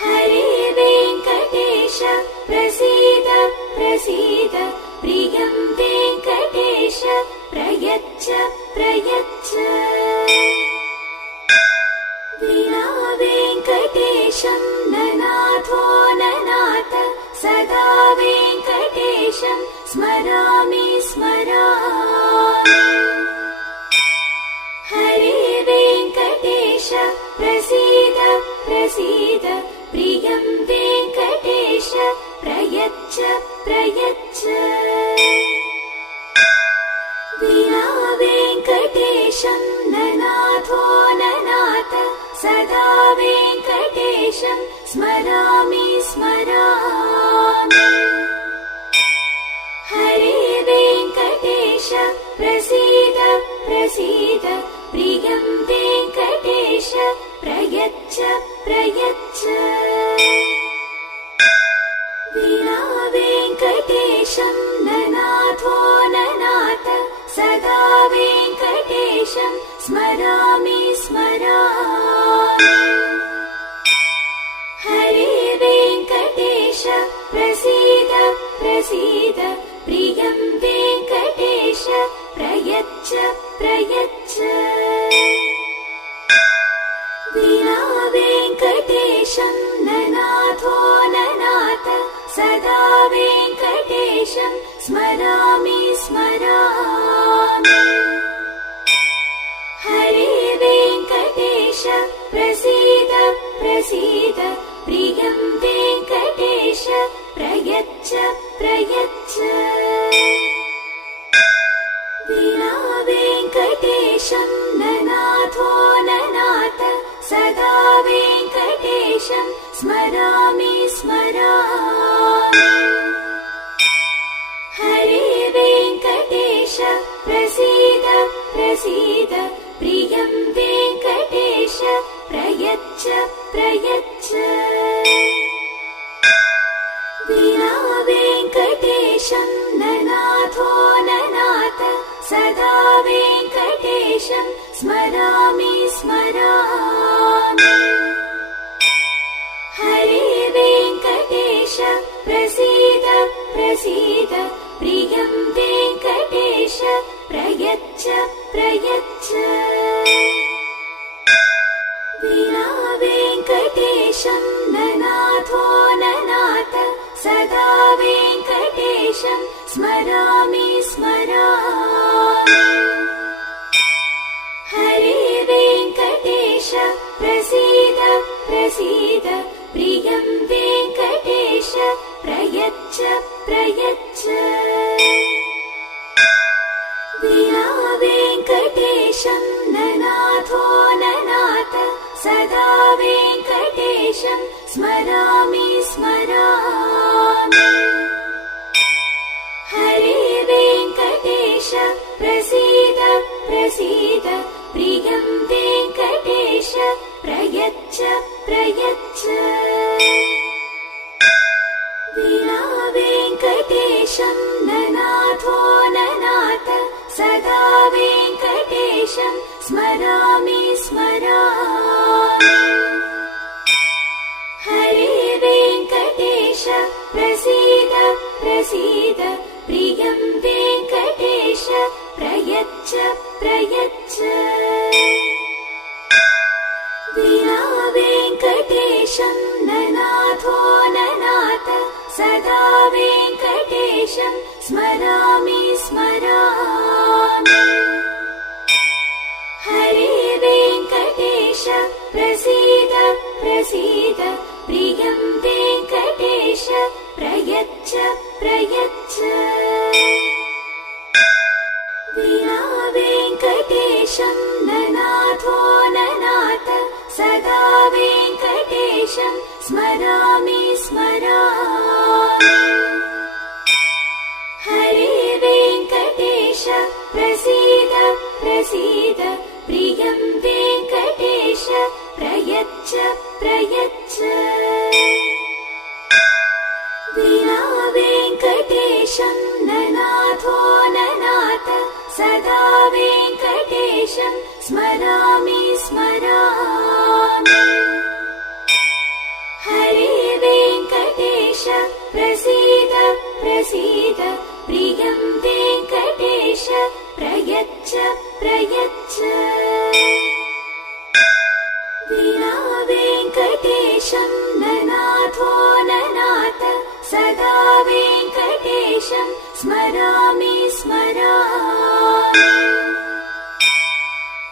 हरे वेङ्कटेश प्रसीद प्रसीद प्रियं वेङ्कटेश प्रयच्छ प्रयच्छ। विना वेङ्कटेशं ननाथो ननाथ सदा वेङ्कटेशं स्मरामि स्मरामि। हरे वेङ्कटेश प्रसीद प्रसीद प्रियं वेङ्कटेश प्रयच्छ प्रयच्छ। विना वेङ्कटेशं ननाथो ननाथ सदा वेङ्कटेशं स्मरामि स्मरामि। हरे वेङ्कटेश प्रसीद प्रसीद प्रियं वेङ्कटेश प्रयच्छ प्रयच्छ। विना वेङ्कटेशं ननाथो ननाथ सदा वेङ्कटेशं स्मरामि स्मरामि। हरे वेङ्कटेश प्रसीद प्रसीद प्रियं वेङ्कटेश प्रयच्छ प्रयच्छ। विना वेङ्कटेशं ननाथो ननाथ सदा वेङ्कटेशं स्मरामि स्मरामि। हरे वेङ्कटेश प्रसीद प्रसीद प्रियं वेङ्कटेश प्रयच्छ प्रयच्छ। विना वेङ्कटेशं ननाथो ननाथ सदा वेङ्कटेशं स्मरामि स्मरामि। हरे वेङ्कटेश प्रसीद प्रसीद प्रियं वेङ्कटेश प्रयच्छ प्रयच्छ। विना वेङ्कटेशं ननाथो ननाथ सदा वेङ्कटेशं स्मरामि स्मरामि। हरे वेङ्कटेश प्रसीद प्रसीद प्रियं वेङ्कटेश प्रयच्छ प्रयच्छ। विना वेङ्कटेशं ननाथो ननाथ सदा वेङ्कटेशं स्मरामि स्मरामि। हरे वेङ्कटेश प्रसीद प्रसीद प्रियं वेङ्कटेश प्रयच्छ प्रयच्छ। विना वेङ्कटेशं ननाथो ननाथ सदा वेङ्कटेशं स्मरामि स्मरामि। हरे वेङ्कटेश प्रसीद प्रसीद प्रियं वेङ्कटेश प्रयच्छ प्रयच्छ। विना वेङ्कटेशं ननाथो ननाथ सदा वेङ्कटेशं वेङ्कटेशं स्मरामि स्मरामि। हरे वेङ्कटेश प्रसीद प्रसीद प्रियं वेङ्कटेश प्रयच्छ प्रयच्छ। विना वेङ्कटेशं ननाथो ननाथ सदा वेङ्कटेशं स्मरामि स्मरामि। हरे वेङ्कटेश प्रसीद प्रसीद प्रियं वेङ्कटेश प्रयच्छ प्रयच्छ। विना वेङ्कटेशं ननाथो ननाथ सदा वेङ्कटेशं स्मरामि स्मरामि। हरे वेङ्कटेश प्रसीद प्रसीद प्रियं वेङ्कटेश प्रयच्छ प्रयच्छ। विना वेङ्कटेशं ननाथो ननाथ सदा वेङ्कटेशं स्मरामि स्मरामि। हरे वेङ्कटेश प्रसीद प्रसीद प्रियं वेङ्कटेश प्रयच्छ प्रयच्छ। विना वेङ्कटेशं ननाथो ननाथ सदा वेङ्कटेशं स्मरामि स्मरामि।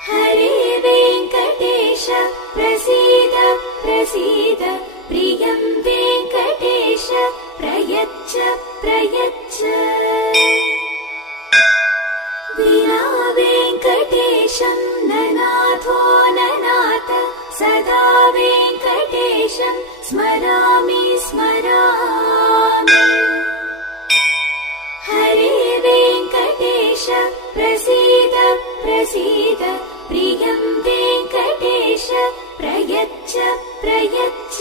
हरे वेङ्कटेश प्रसीद प्रसीद प्रियं वेङ्कटेश प्रयच्छ प्रयच्छ। विना वेङ्कटेशं ननाथो ननाथ सदा वेङ्कटेशं स्मरामि स्मरामि। हरे वेङ्कटेश प्रसीद प्रसीद प्रियं वेङ्कटेश प्रयच्छ प्रयच्छ।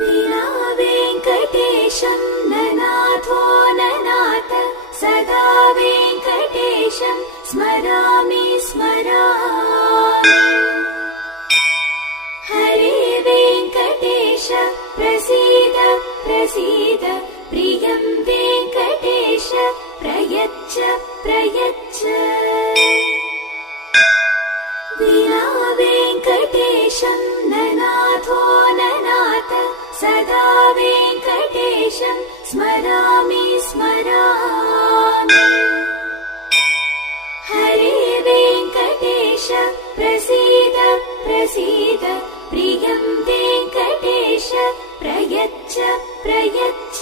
विना वेङ्कटेशं ननाथो ननाथ सदा वेङ्कटेशं स्मरामि स्मरामि। हरे वेङ्कटेश प्रसीद प्रसीद प्रियं वेङ्कटेश प्रयच्छ प्रयच्छ। विना वेङ्कटेशं ननाथो ननाथ सदा वेङ्कटेशं स्मरामि स्मरामि। हरे वेङ्कटेश प्रसीद प्रसीद प्रियं वेङ्कटेश प्रयच्छ प्रयच्छ।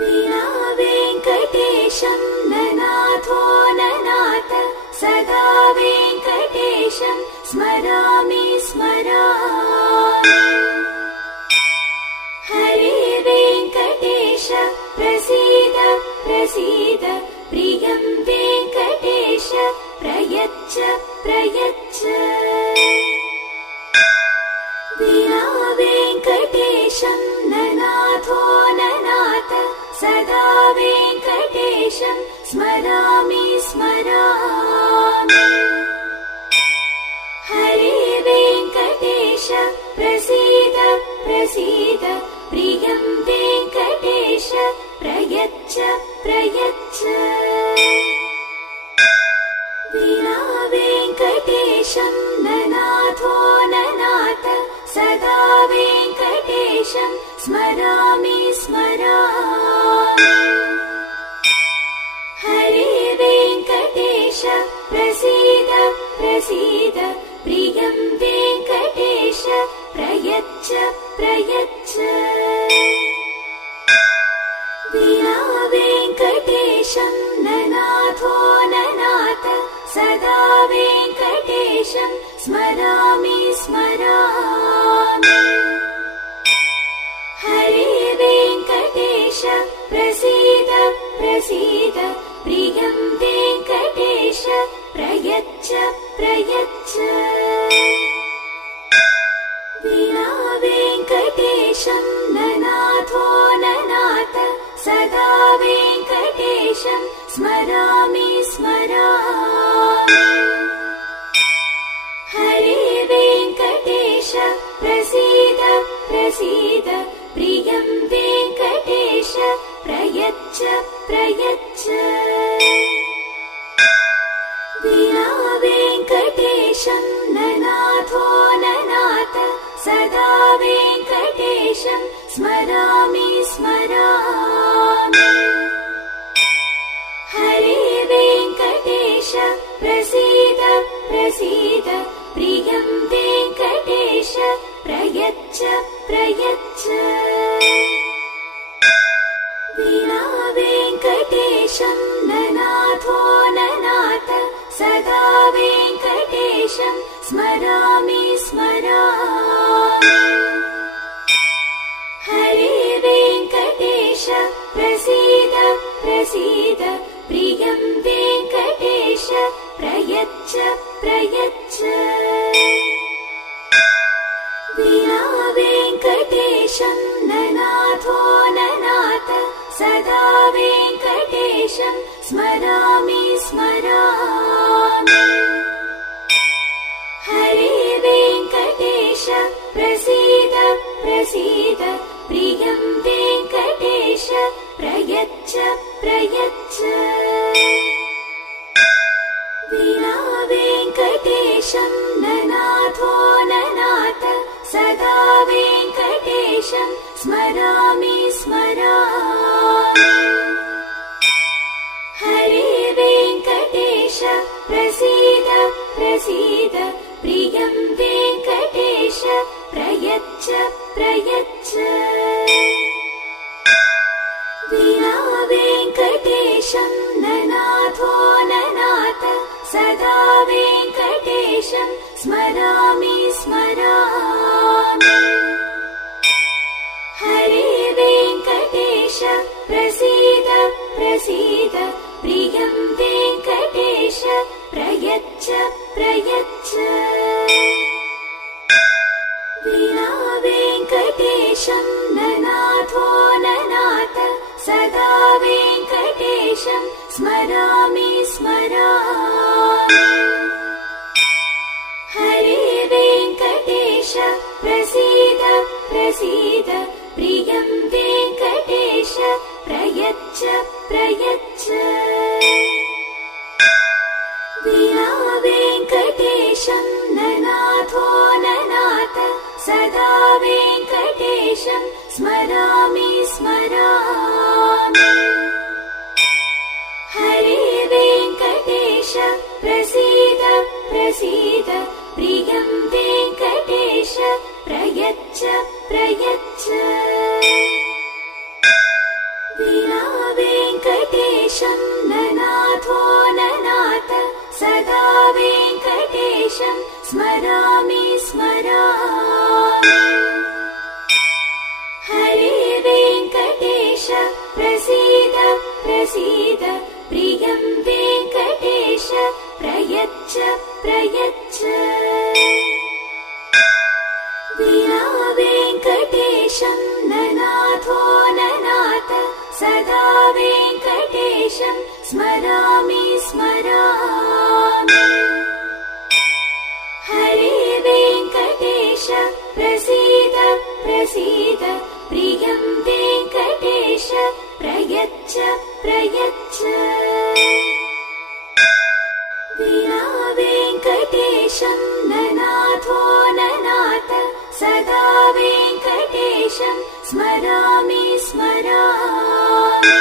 विना वेङ्कटेशं ननाथो ननाथ सदा वेङ्कटेशं स्मरामि स्मरामि। हरे वेङ्कटेश प्रसीद प्रसीद प्रियं वेङ्कटेश प्रयच्छ प्रयच्छ। विना वेङ्कटेशं ननाथो ननाथ सदा वेङ्कटेशं स्मरामि स्मरामि। हरे वेङ्कटेश प्रसीद प्रसीद प्रियं वेङ्कटेश प्रयच्छ प्रयच्छ। विना वेङ्कटेशं ननाथो ननाथ सदा वेङ्कटेशं स्मरामि स्मरामि। हरे वेङ्कटेश प्रसीद प्रसीद प्रियं वेङ्कटेश प्रयच्छ प्रयच्छ। विना वेङ्कटेशं ननाथो ननाथ सदा वेङ्कटेशं स्मरामि स्मरामि। हरे वेङ्कटेश प्रसीद प्रसीद प्रियं वेङ्कटेश प्रयच्छ प्रयच्छ। विना वेङ्कटेशं ननाथो ननाथ सदा वेङ्कटेशं वेङ्कटेशं स्मरामि स्मरामि। हरे वेङ्कटेश प्रसीद प्रसीद प्रियं वेङ्कटेश प्रयच्छ प्रयच्छ। विना वेङ्कटेशं ननाथो ननाथ सदा वेङ्कटेशं स्मरामि स्मरामि। हरे वेङ्कटेश प्रसीद प्रसीद प्रियं वेङ्कटेश प्रयच्छ प्रयच्छ। विना वेङ्कटेशं ननाथो ननाथ सदा वेङ्कटेशं स्मरामि स्मरामि। हरे वेङ्कटेश प्रसीद प्रसीद प्रियं वेङ्कटेश प्रयच्छ प्रयच्छ। विना वेङ्कटेशं ननाथो ननाथ सदा वेङ्कटेशं स्मरामि स्मरामि। हरे वेङ्कटेश प्रसीद प्रसीद प्रियं वेङ्कटेश प्रयच्छ प्रयच्छ। विना वेङ्कटेशं ननाथो ननाथ सदा वेङ्कटेशं स्मरामि स्मरामि। हरे वेङ्कटेश प्रसीद प्रसीद प्रियं वेङ्कटेश प्रयच्छ प्रयच्छ। विना वेङ्कटेशं ननाथो ननाथ सदा वेङ्कटेशं स्मरामि स्मरामि। हरे वेङ्कटेश प्रसीद प्रसीद प्रियं वेङ्कटेश प्रयच्छ प्रयच्छ। विना वेङ्कटेशं ननाथो ननाथ सदा वेङ्कटेशं स्मरामि स्मरामि। हरे वेङ्कटेश प्रसीद प्रसीद प्रियं वेङ्कटेश प्रयच्छ प्रयच्छ। विना वेङ्कटेशं ननाथो ननाथ सदा वेङ्कटेशं स्मरामि स्मरामि। हरे वेङ्कटेश प्रसीद प्रसीद प्रियं वेङ्कटेश प्रयच्छ प्रयच्छ। विना वेङ्कटेशं ननाथो ननाथ सदा वेङ्कटेशं स्मरामि स्मरामि। हरे वेङ्कटेश प्रसीद प्रसीद प्रियं वेङ्कटेश प्रयच्छ प्रयच्छ। विना वेङ्कटेशं ननाथो ननाथ सदा वेङ्कटेशं स्मरामि स्मरामि। हरे वेङ्कटेश प्रसीद प्रसीद प्रियं वेङ्कटेश प्रयच्छ प्रयच्छ। विना वेङ्कटेशं ननाथो ननाथ सदा वेङ्कटेशं स्मरामि स्मरामि।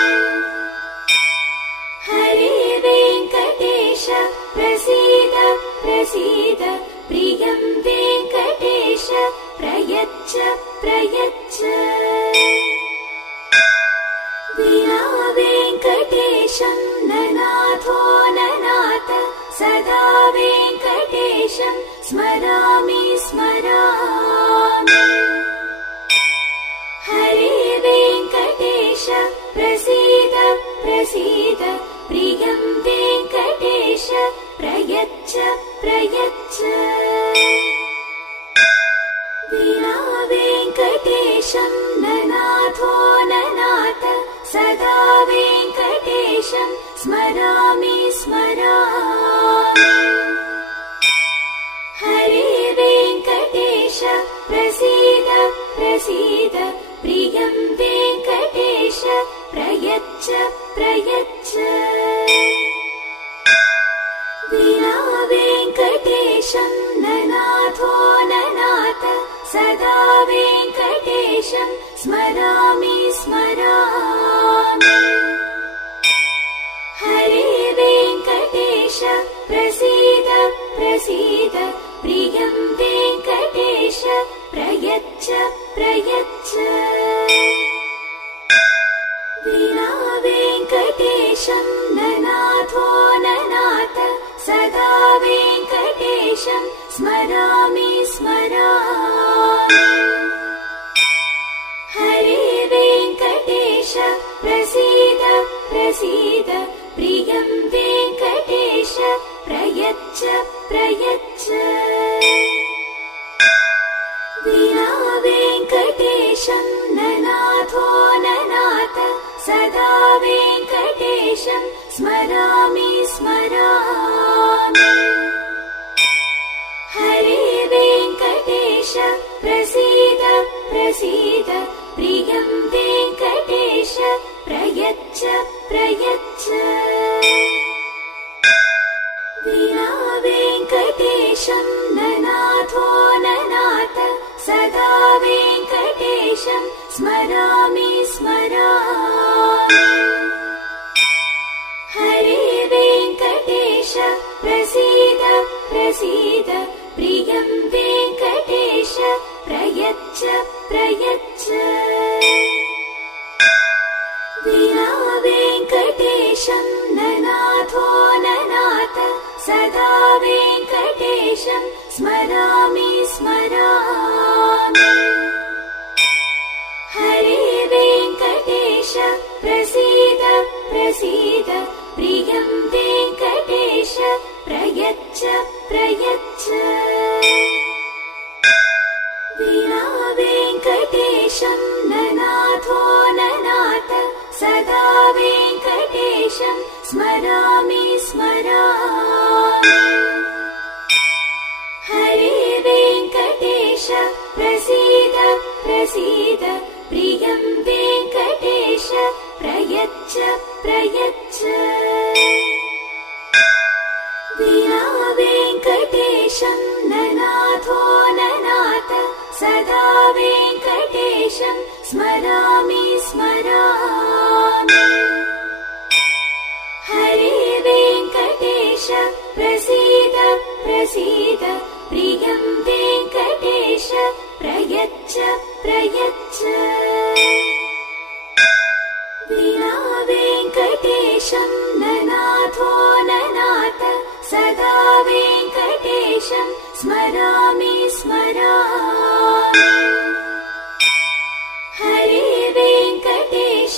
हरे वेङ्कटेश प्रसीद प्रसीद प्रियं वेङ्कटेश प्रयच्छ प्रयच्छ। विना वेङ्कटेशं ननाथो ननाथ सदा वेङ्कटेशं स्मरामि स्मरामि। हरे वेङ्कटेश प्रसीद प्रसीद प्रियं वेङ्कटेश प्रयच्छ प्रयच्छ। विना वेङ्कटेशं ननाथो ननाथ सदा वेङ्कटेशं वेङ्कटेशं स्मरामि स्मरामि। हरे वेङ्कटेश प्रसीद प्रसीद प्रियं वेङ्कटेश प्रयच्छ प्रयच्छ। विना वेङ्कटेशं ननाथो ननाथ सदा वेङ्कटेशं स्मरामि स्मरामि। हरे वेङ्कटेश प्रसीद प्रसीद प्रियं वेङ्कटेश प्रयच्छ प्रयच्छ। विना वेङ्कटेशं ननाथो ननाथ सदा वेङ्कटेशं स्मरामि स्मरामि। हरे वेङ्कटेश प्रसीद प्रसीद प्रियं वेङ्कटेश प्रयच्छ प्रयच्छ। विना वेङ्कटेशं ननाथो ननाथ सदा वेङ्कटेशं स्मरामि स्मरामि। हरे वेङ्कटेश प्रसीद प्रसीद प्रियं वेङ्कटेश प्रयच्छ प्रयच्छ। विना वेङ्कटेशं ननाथो ननाथ सदा वेङ्कटेशं स्मरामि स्मरामि। हरे वेङ्कटेश प्रसीद प्रसीद प्रियं वेङ्कटेश प्रयच्छ प्रयच्छ। विना वेङ्कटेशं ननाथो ननाथ सदा वेङ्कटेशं स्मरामि स्मरामि। हरे वेङ्कटेश प्रसीद प्रसीद प्रियं वेङ्कटेश प्रयच्छ प्रयच्छ। विना वेङ्कटेशं ननाथो ननाथ सदा वेङ्कटेशं स्मरामि स्मरामि। हरे वेङ्कटेश प्रसीद प्रसीद प्रियं वेङ्कटेश प्रयच्छ प्रयच्छ। विना वेङ्कटेशं ननाथो ननाथ सदा वेङ्कटेशं स्मरामि स्मरामि। हरे वेङ्कटेश प्रसीद प्रसीद प्रियं वेङ्कटेश प्रयच्छ प्रयच्छ। विना वेङ्कटेशं ननाथो ननाथ सदा वेङ्कटेशं स्मरामि स्मरामि। हरे वेङ्कटेश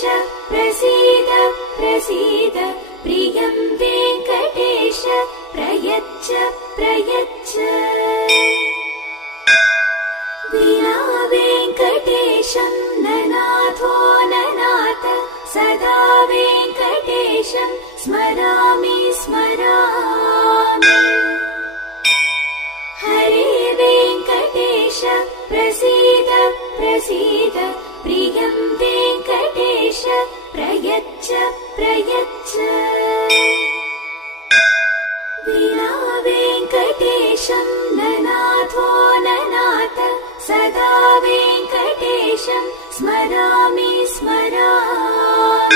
प्रसीद प्रसीद प्रियं वेङ्कटेश प्रयच्छ प्रयच्छ। विना वेङ्कटेशं ननाथो ननाथ सदा वेङ्कटेशं स्मरामि स्मरामि। हरे वेङ्कटेश प्रसीद प्रसीद प्रियं वेङ्कटेश प्रयच्छ प्रयच्छ। विना वेङ्कटेशं ननाथो ननाथ सदा वेङ्कटेशं स्मरामि स्मरामि।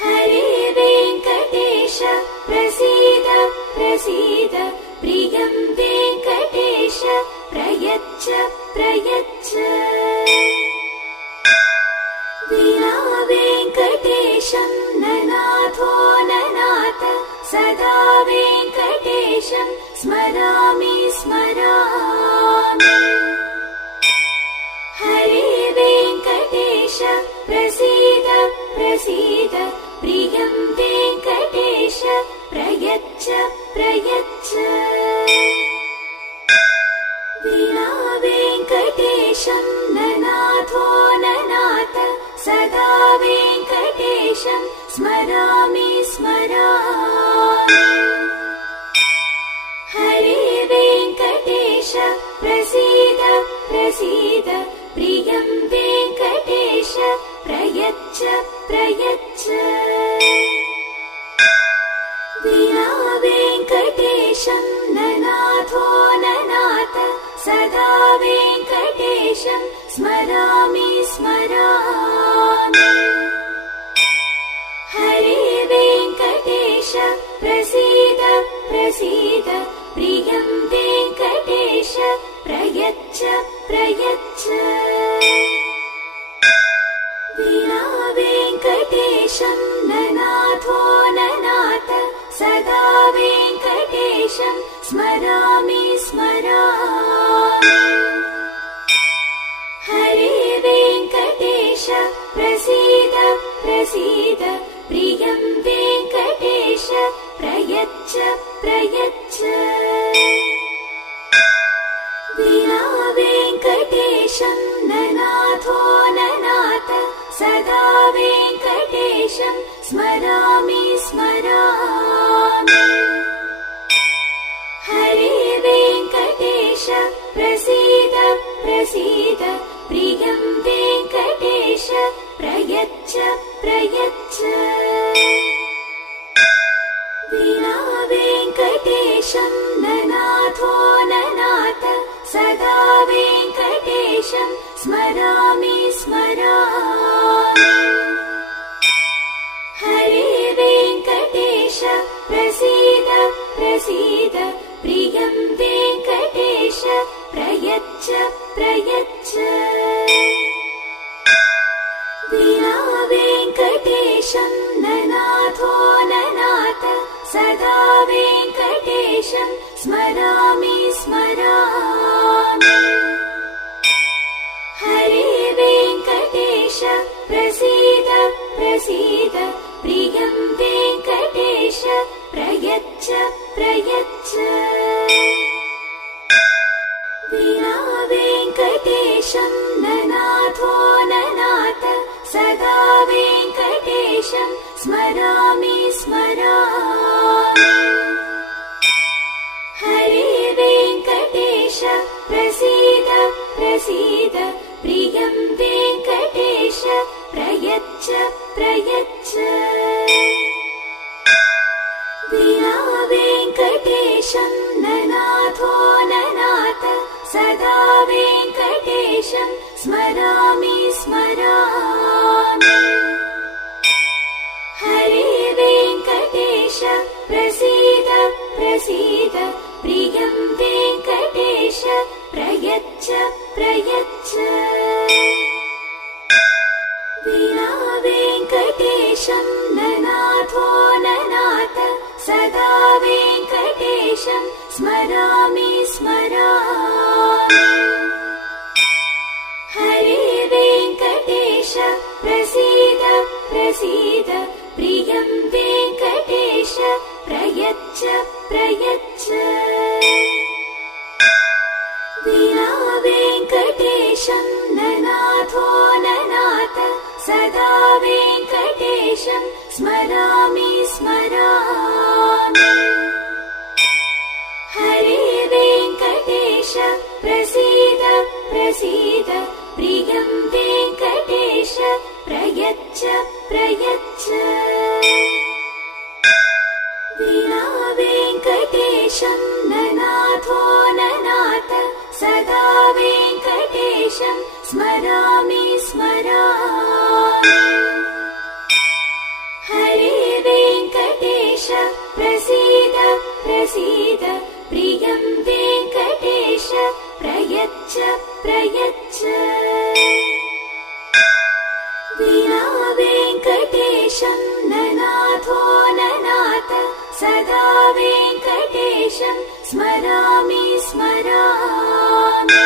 हरे वेङ्कटेश प्रसीद प्रसीद प्रियं वेङ्कटेश प्रयच्छ प्रयच्छ। विना वेङ्कटेशं ननाथो ननाथ सदा वेङ्कटेशं स्मरामि स्मरामि। हरे वेङ्कटेश प्रसीद प्रसीद प्रियं वेङ्कटेश प्रयच्छ प्रयच्छ। विना वेङ्कटेशं ननाथो ननाथ सदा वेङ्कटेशं वेङ्कटेशं स्मरामि स्मरामि। हरे वेङ्कटेश प्रसीद प्रसीद प्रियं वेङ्कटेश प्रयच्छ प्रयच्छ। विना वेङ्कटेशं ननाथो ननाथ सदा वेङ्कटेशं स्मरामि स्मरामि। हरे वेङ्कटेश प्रसीद प्रसीद प्रियं वेङ्कटेश प्रयच्छ प्रयच्छ। विना वेङ्कटेशं ननाथो ननाथ सदा वेङ्कटेशं स्मरामि स्मरामि। हरे वेङ्कटेश प्रसीद प्रसीद प्रियं वेङ्कटेश प्रयच्छ प्रयच्छ। विना वेङ्कटेशं ननाथो ननाथ सदा वेङ्कटेशं स्मरामि स्मरामि। हरे वेङ्कटेश प्रसीद प्रसीद प्रियं वेङ्कटेश प्रयच्छ प्रयच्छ। विना वेङ्कटेशं ननाथो ननाथ सदा वेङ्कटेशं स्मरामि स्मरामि। हरे वेङ्कटेश प्रसीद प्रसीद प्रियं वेङ्कटेश प्रयच्छ प्रयच्छ। विना वेङ्कटेशं ननाथो ननाथ सदा वेङ्कटेशं स्मरामि स्मरामि। हरे वेङ्कटेश प्रसीद प्रसीद प्रियं वेङ्कटेश प्रयच्छ प्रयच्छ। विना वेङ्कटेशं ननाथो ननाथ सदा वेङ्कटेशं स्मरामि स्मरामि। हरे वेङ्कटेश प्रसीद प्रसीद प्रियं वेङ्कटेश प्रयच्छ प्रयच्छ। विना वेङ्कटेशं ननाथो ननाथ सदा वेङ्कटेशं स्मरामि स्मरामि। हरे वेङ्कटेश प्रसीद प्रसीद प्रियं वेङ्कटेश प्रयच्छ प्रयच्छ। विना वेङ्कटेशं ननाथो ननाथ सदा वेङ्कटेशं स्मरामि स्मरामि। हरे वेङ्कटेश प्रसीद प्रसीद प्रियं वेङ्कटेश प्रयच्छ प्रयच्छ। विना वेङ्कटेशं ननाथो ननाथ सदा वेङ्कटेशं स्मरामि स्मरामि। हरे वेङ्कटेश प्रसीद प्रसीद प्रियं वेङ्कटेश प्रयच्छ प्रयच्छ। विना वेङ्कटेशं ननाथो ननाथ सदा वेङ्कटेशं स्मरामि स्मरामि। हरे वेङ्कटेश प्रसीद प्रसीद प्रियं वेङ्कटेश प्रयच्छ प्रयच्छ। विना वेङ्कटेशं ननाथो ननाथ सदा वेङ्कटेशं स्मरामि स्मरामि।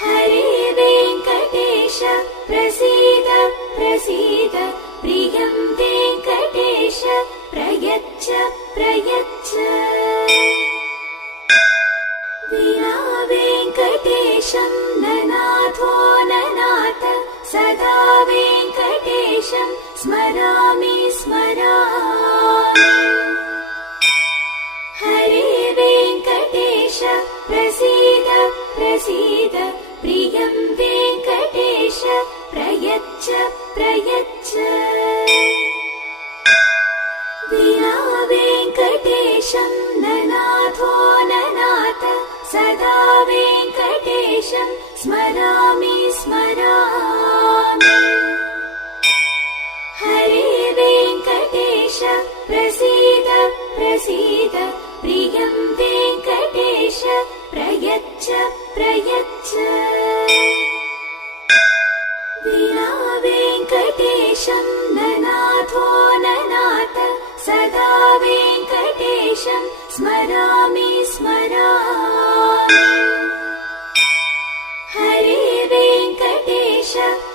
हरे वेङ्कटेश प्रसीद प्रसीद प्रियं वेङ्कटेश प्रयच्छ प्रयच्छ। विना वेङ्कटेशं ननाथो ननाथ सदा वेङ्कटेशं वेङ्कटेशं स्मरामि स्मरामि। हरे वेङ्कटेश प्रसीद प्रसीद प्रियं वेङ्कटेश प्रयच्छ प्रयच्छ। विना वेङ्कटेशं ननाथो ननाथ सदा वेङ्कटेशं स्मरामि स्मरामि। हरे वेङ्कटेश प्रसीद प्रसीद प्रियं वेङ्कटेश प्रयच्छ प्रयच्छ। विना वेङ्कटेशं ननाथो ननाथ सदा वेङ्कटेशं स्मरामि स्मरामि। हरे वेङ्कटेश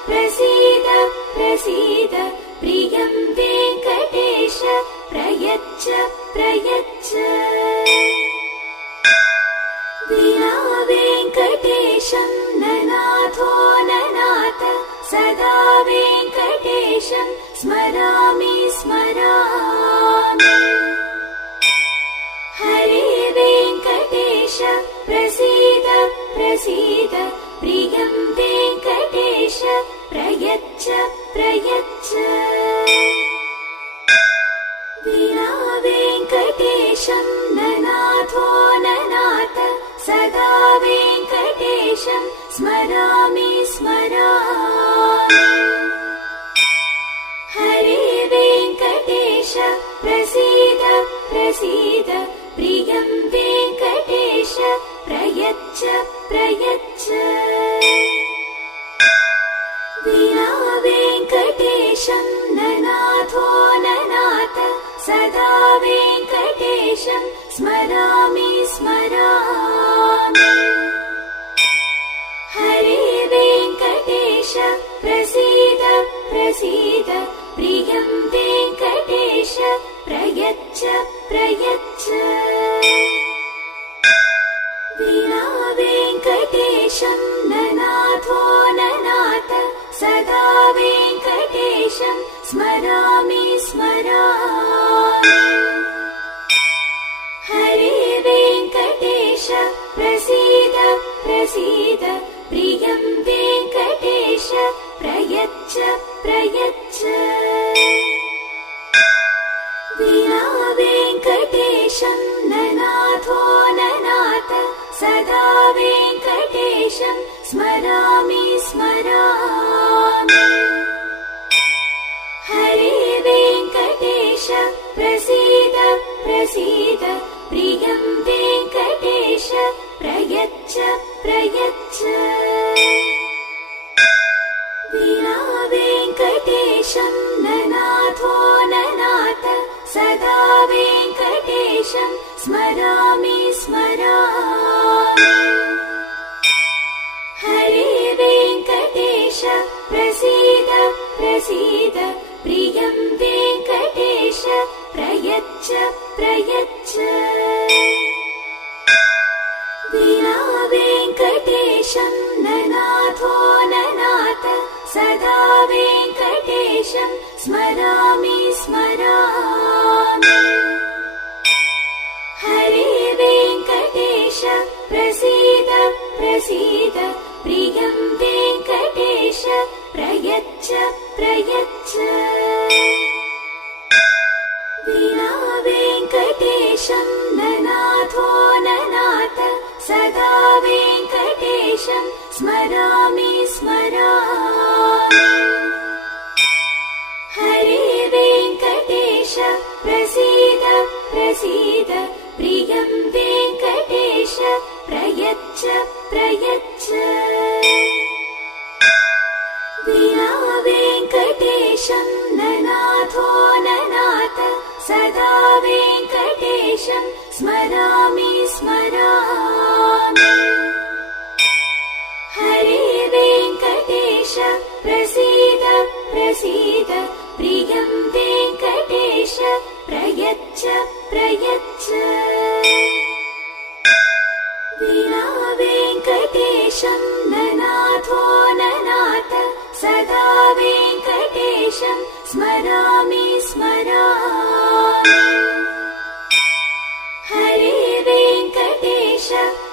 प्रसीद प्रसीद प्रियं वेङ्कटेश प्रयच्छ प्रयच्छ। विना वेङ्कटेशं ननाथो ननाथ सदा वेङ्कटेशं स्मरामि स्मरामि। हरे वेङ्कटेश प्रसीद प्रसीद प्रियं वेङ्कटेश प्रयच्छ प्रयच्छ। विना वेङ्कटेशं ननाथो ननाथ सदा वेङ्कटेशं स्मरामि स्मरामि। हरे वेङ्कटेश प्रसीद प्रसीद प्रियं वेङ्कटेश प्रयच्छ प्रयच्छ। विना वेङ्कटेशं ननाथो ननाथ सदा वेङ्कटेशं स्मरामि स्मरामि। हरे वेङ्कटेश प्रसीद प्रसीद प्रियं वेङ्कटेश प्रयच्छ प्रयच्छ। विना वेङ्कटेशं ननाथो ननाथ सदा वेङ्कटेशं स्मरामि स्मरामि। हरे वेङ्कटेश प्रसीद प्रसीद प्रियं वेङ्कटेश प्रयच्छ प्रयच्छ। विना वेङ्कटेशं ननाथो ननाथ सदा वेङ्कटेशं स्मरामि स्मरामि। हरे वेङ्कटेश प्रसीद प्रसीद प्रियं वेङ्कटेश प्रयच्छ प्रयच्छ। विना वेङ्कटेशं ननाथो ननाथ सदा वेङ्कटेशं स्मरामि स्मरामि। हरे वेङ्कटेश प्रसीद प्रसीद प्रियं वेङ्कटेश प्रयच्छ प्रयच्छ। विना वेङ्कटेशं ननाथो ननाथ सदा वेङ्कटेशं स्मरामि स्मरामि। हरे वेङ्कटेश प्रसीद प्रसीद प्रियं वेङ्कटेश प्रयच्छ प्रयच्छ। विना वेङ्कटेशं ननाथो ननाथ सदा वेङ्कटेशं स्मरामि स्मरामि। हरे वेङ्कटेश प्रसीद प्रसीद प्रियं वेङ्कटेश प्रयच्छ प्रयच्छ। विना वेङ्कटेशं ननाथो ननाथ सदा वेङ्कटेशं स्मरामि स्मरामि। हरे वेङ्कटेश प्रसीद प्रसीद प्रियं वेङ्कटेश प्रयच्छ प्रयच्छ। विना वेङ्कटेशं ननाथो ननाथ सदा वेङ्कटेशं वेङ्कटेशं स्मरामि स्मरामि। हरे वेङ्कटेश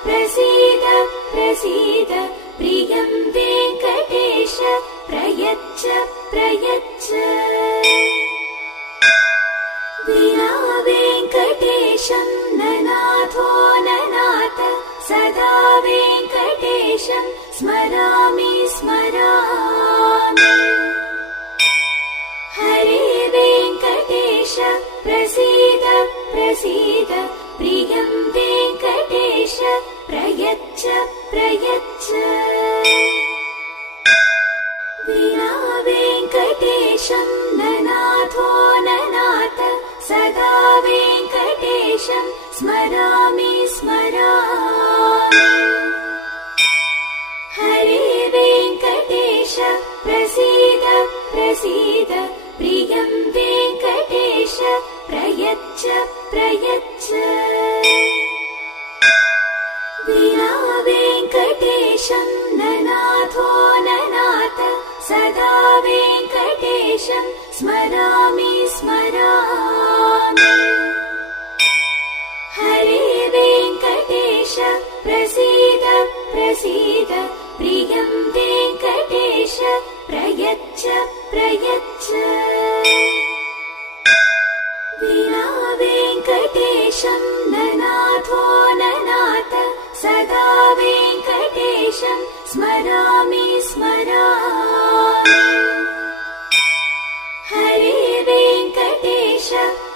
प्रसीद प्रसीद प्रियं वेङ्कटेश प्रयच्छ प्रयच्छ। विना वेङ्कटेशं ननाथो ननाथ सदा वेङ्कटेशं स्मरामि स्मरामि। हरे वेङ्कटेश प्रसीद प्रसीद प्रियं वेङ्कटेश प्रयच्छ प्रयच्छ। विना वेङ्कटेशं ननाथो ननाथ सदा वेङ्कटेशं स्मरामि स्मरामि। हरे वेङ्कटेश प्रसीद प्रसीद प्रियं वेङ्कटेश प्रयच्छ प्रयच्छ। विना वेङ्कटेशं ननाथो ननाथ सदा वेङ्कटेशं स्मरामि स्मरामि। हरे वेङ्कटेश प्रसीद प्रसीद प्रियं वेङ्कटेश प्रयच्छ प्रयच्छ। विना वेङ्कटेशं ननाथो ननाथ सदा वेङ्कटेशं स्मरामि स्मरामि। हरे वेङ्कटेश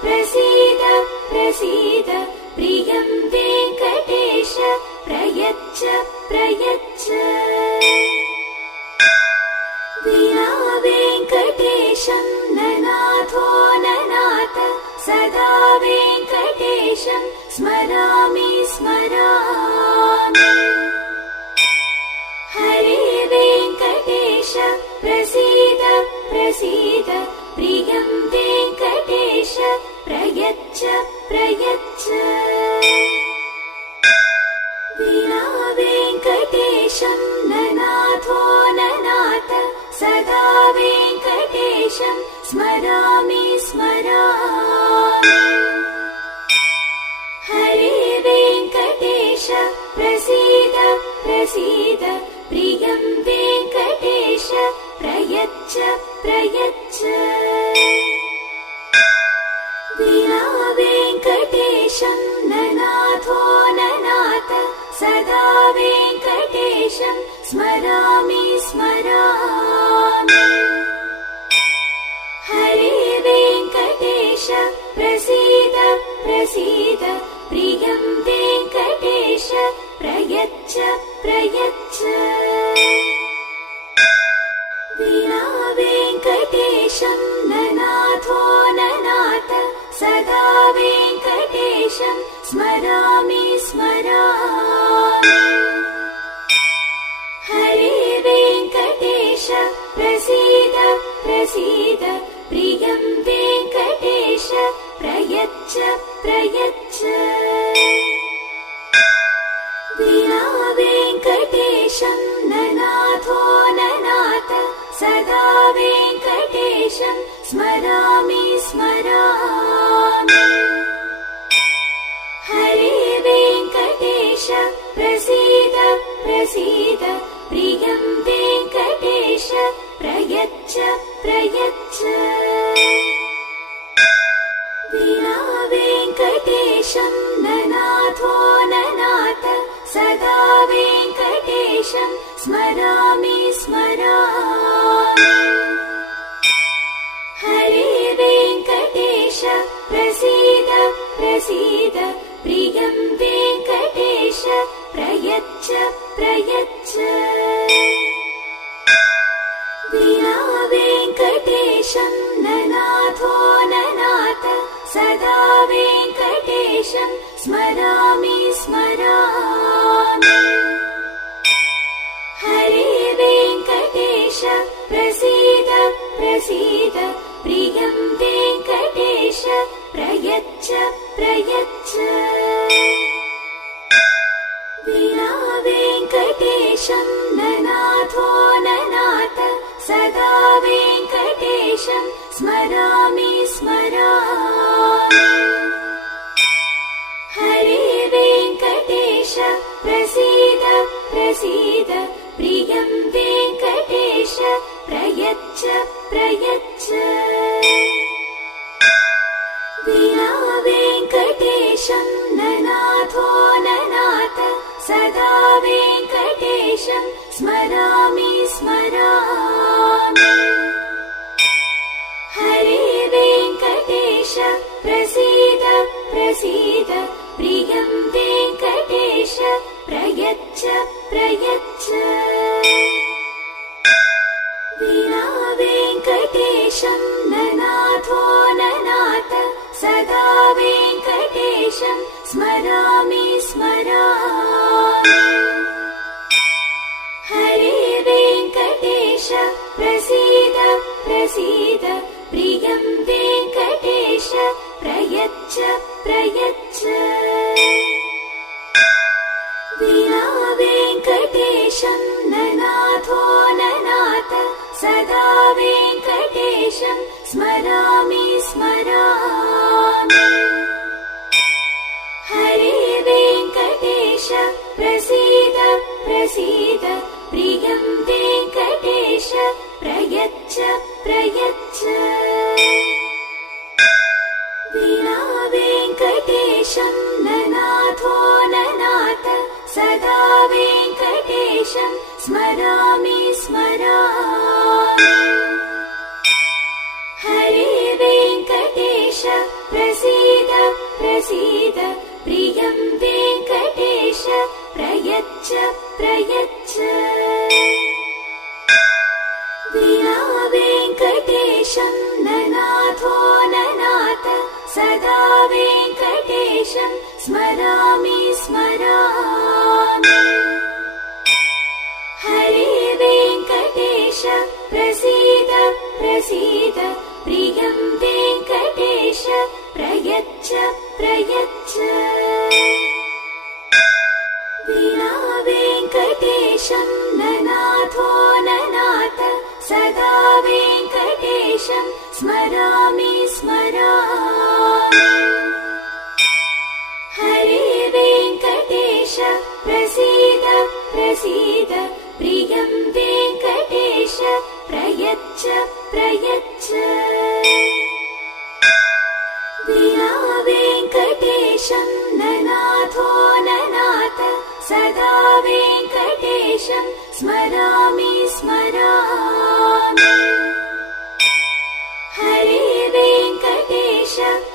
प्रसीद प्रसीद प्रियं वेङ्कटेश प्रयच्छ प्रयच्छ। विना वेङ्कटेशं ननाथो ननाथ सदा वेङ्कटेशं स्मरामि स्मरामि। हरे वेङ्कटेश प्रसीद प्रसीद प्रियं वेङ्कटेश प्रयच्छ प्रयच्छ। विना वेङ्कटेशं ननाथो ननाथ सदा वेङ्कटेशं स्मरामि स्मरामि। हरे वेङ्कटेश प्रसीद प्रसीद प्रियं वेङ्कटेश प्रयच्छ प्रयच्छ। विना वेङ्कटेशं ननाथो ननाथ सदा वेङ्कटेशं स्मरामि स्मरामि। हरे वेङ्कटेश प्रसीद प्रसीद प्रियं वेङ्कटेश प्रयच्छ प्रयच्छ। विना वेङ्कटेशं ननाथो ननाथ सदा वेङ्कटेशं स्मरामि स्मरामि। हरे वेङ्कटेश प्रसीद प्रसीद प्रियं वेङ्कटेश प्रयच्छ प्रयच्छ। विना वेङ्कटेशं ननाथो ननाथ सदा वेङ्कटेशं स्मरामि स्मरामि। हरे वेङ्कटेश प्रसीद प्रसीद प्रियं वेङ्कटेश प्रयच्छ प्रयच्छ। विना वेङ्कटेशं ननाथो ननाथ सदा वेङ्कटेशं स्मरामि स्मरामि। हरे वेङ्कटेश प्रसीद प्रसीद प्रियं वेङ्कटेश प्रयच्छ प्रयच्छ। विना वेङ्कटेशं ननाथो ननाथ सदा वेङ्कटेशं स्मरामि स्मरामि। हरे वेङ्कटेश प्रसीद प्रसीद प्रियं वेङ्कटेश प्रयच्छ प्रयच्छ। विना वेङ्कटेशं ननाथो ननाथ सदा वेङ्कटेशं स्मरामि स्मरामि। हरे वेङ्कटेश प्रसीद प्रसीद प्रियं वेङ्कटेश प्रयच्छ प्रयच्छ। विना वेङ्कटेशं ननाथो ननाथ सदा वेङ्कटेशं स्मरामि स्मरामि। हरे वेङ्कटेश प्रसीद प्रसीद प्रियं वेङ्कटेश प्रयच्छ प्रयच्छ। विना वेङ्कटेशं ननाथो ननाथ सदा वेङ्कटेशं स्मरामि स्मरामि। हरे वेङ्कटेश प्रसीद प्रसीद प्रियं वेङ्कटेश प्रयच्छ प्रयच्छ। विना वेङ्कटेशं ननाथो ननाथ सदा वेङ्कटेशं स्मरामि स्मरामि। हरे वेङ्कटेश प्रसीद प्रसीद प्रियं वेङ्कटेश प्रयच्छ प्रयच्छ। विना वेङ्कटेशं ननाथो ननाथ सदा वेङ्कटेशं स्मरामि स्मरामि। हरे वेङ्कटेश प्रसीद प्रसीद प्रियं वेङ्कटेश प्रयच्छ प्रयच्छ। विना वेङ्कटेशं ननाथो ननाथ सदा वेङ्कटेशं स्मरामि स्मरामि। हरे वेङ्कटेश प्रसीद प्रसीद प्रियं वेङ्कटेश प्रयच्छ प्रयच्छ। विना वेङ्कटेशं ननाथो ननाथ सदा वेङ्कटेशं स्मरामि स्मरामि। हरे वेङ्कटेश प्रसीद प्रसीद प्रियं वेङ्कटेश प्रयच्छ प्रयच्छ। विना वेङ्कटेशं ननाथो ननाथ सदा वेङ्कटेशं स्मरामि स्मरामि। हरे वेङ्कटेश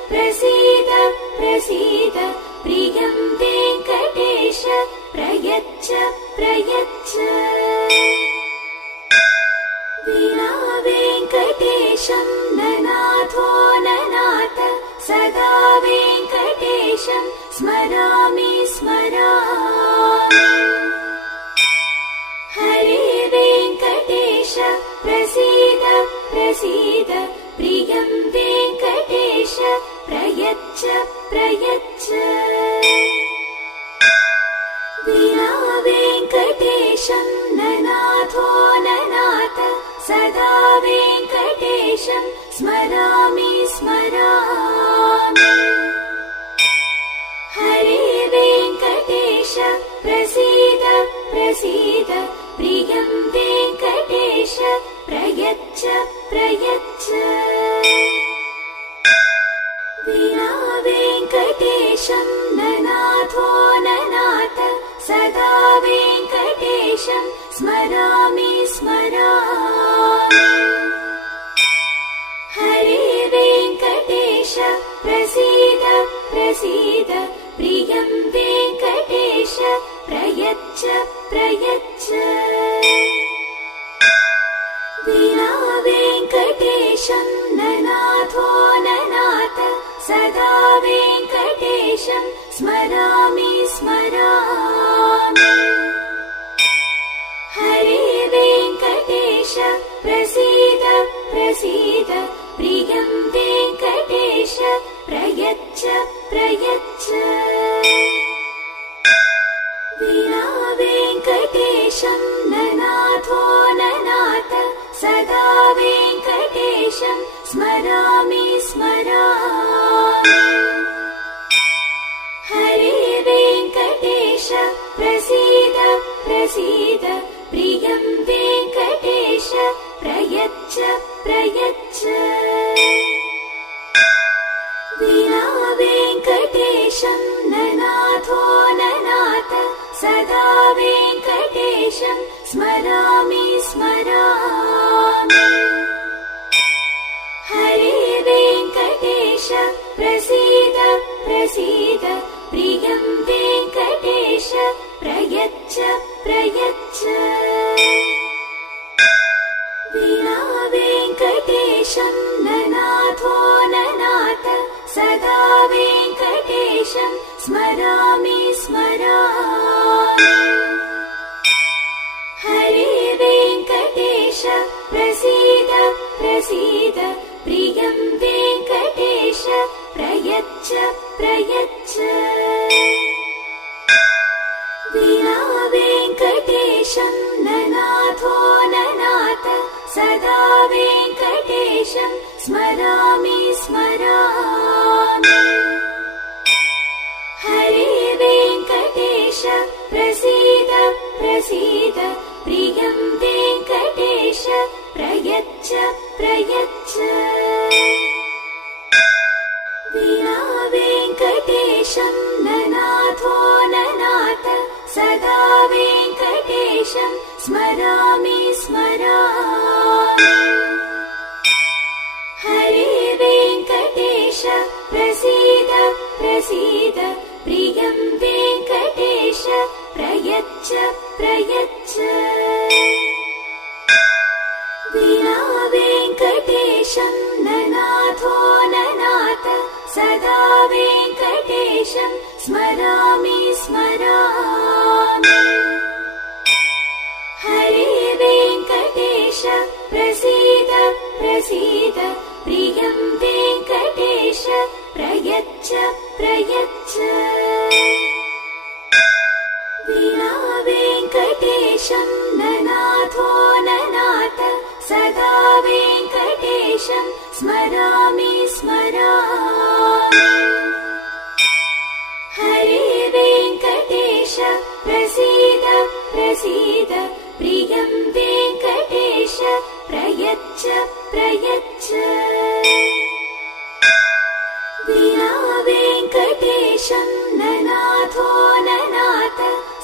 प्रसीद प्रसीद प्रियं वेङ्कटेश प्रयच्छ प्रयच्छ। विना वेङ्कटेशं ननाथो ननाथ सदा वेङ्कटेशं स्मरामि स्मरामि। हरे वेङ्कटेश प्रसीद प्रसीद प्रियं वेङ्कटेश प्रयच्छ प्रयच्छ। विना वेङ्कटेशं ननाथो ननाथ सदा वेङ्कटेशं स्मरामि स्मरामि। हरे वेङ्कटेश प्रसीद प्रसीद प्रियं वेङ्कटेश प्रयच्छ प्रयच्छ। विना वेङ्कटेशं ननाथो ननाथ सदा वेङ्कटेशं स्मरामि स्मरामि। हरे वेङ्कटेश प्रसीद प्रसीद प्रियं वेङ्कटेश प्रयच्छ प्रयच्छ। विना वेङ्कटेशं ननाथो ननाथ सदा वेङ्कटेशं स्मरामि स्मरामि। हरे वेङ्कटेश प्रसीद प्रसीद प्रियं वेङ्कटेश प्रयच्छ प्रयच्छ। विना वेङ्कटेशं ननाथो ननाथ सदा वेङ्कटेशं स्मरामि स्मरामि। हरे वेङ्कटेश प्रसीद प्रसीद प्रियं वेङ्कटेश प्रयच्छ प्रयच्छ। विना वेङ्कटेशं ननाथो ननाथ सदा वेङ्कटेशं स्मरामि स्मरामि। हरे वेङ्कटेश प्रसीद प्रसीद प्रियं वेङ्कटेश प्रयच्छ प्रयच्छ। विना वेङ्कटेशं ननाथो ननाथ सदा वेङ्कटेशं स्मरामि स्मरामि। हरे वेङ्कटेश प्रसीद प्रसीद प्रियं वेङ्कटेश प्रयच्छ प्रयच्छ। विना वेङ्कटेशं ननाथो ननाथ सदा वेङ्कटेशं स्मरामि स्मरामि। हरे वेङ्कटेश प्रसीद प्रसीद प्रियं वेङ्कटेश प्रयच्छ प्रयच्छ। विना वेङ्कटेशं ननाथो ननाथ सदा वेङ्कटेशं स्मरामि स्मरामि। हरे वेङ्कटेश प्रसीद प्रसीद प्रियं वेङ्कटेश प्रयच्छ प्रयच्छ। विना वेङ्कटेशं ननाथो ननाथ सदा वेङ्कटेशं स्मरामि स्मरामि। हरे वेङ्कटेश प्रसीद प्रसीद प्रियं वेङ्कटेश प्रयच्छ प्रयच्छ। विना वेङ्कटेशं ननाथो ननाथ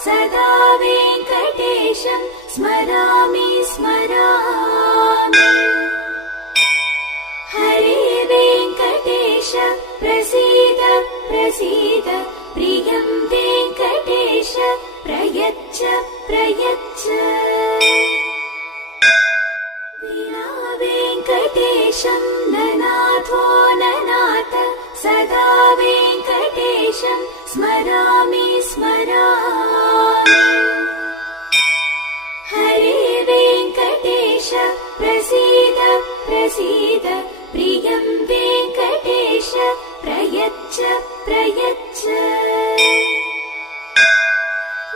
सदा वेङ्कटेशं स्मरामि स्मरामि। हरे वेङ्कटेश प्रसीद प्रसीद प्रियं वेङ्कटेश प्रयच्छ प्रयच्छ। विना वेङ्कटेशं ननाथो ननाथ सदा वेङ्कटेशं स्मरामि स्मरामि। हरे वेङ्कटेश प्रसीद प्रसीद प्रियं वेङ्कटेश प्रयच्छ प्रयच्छ।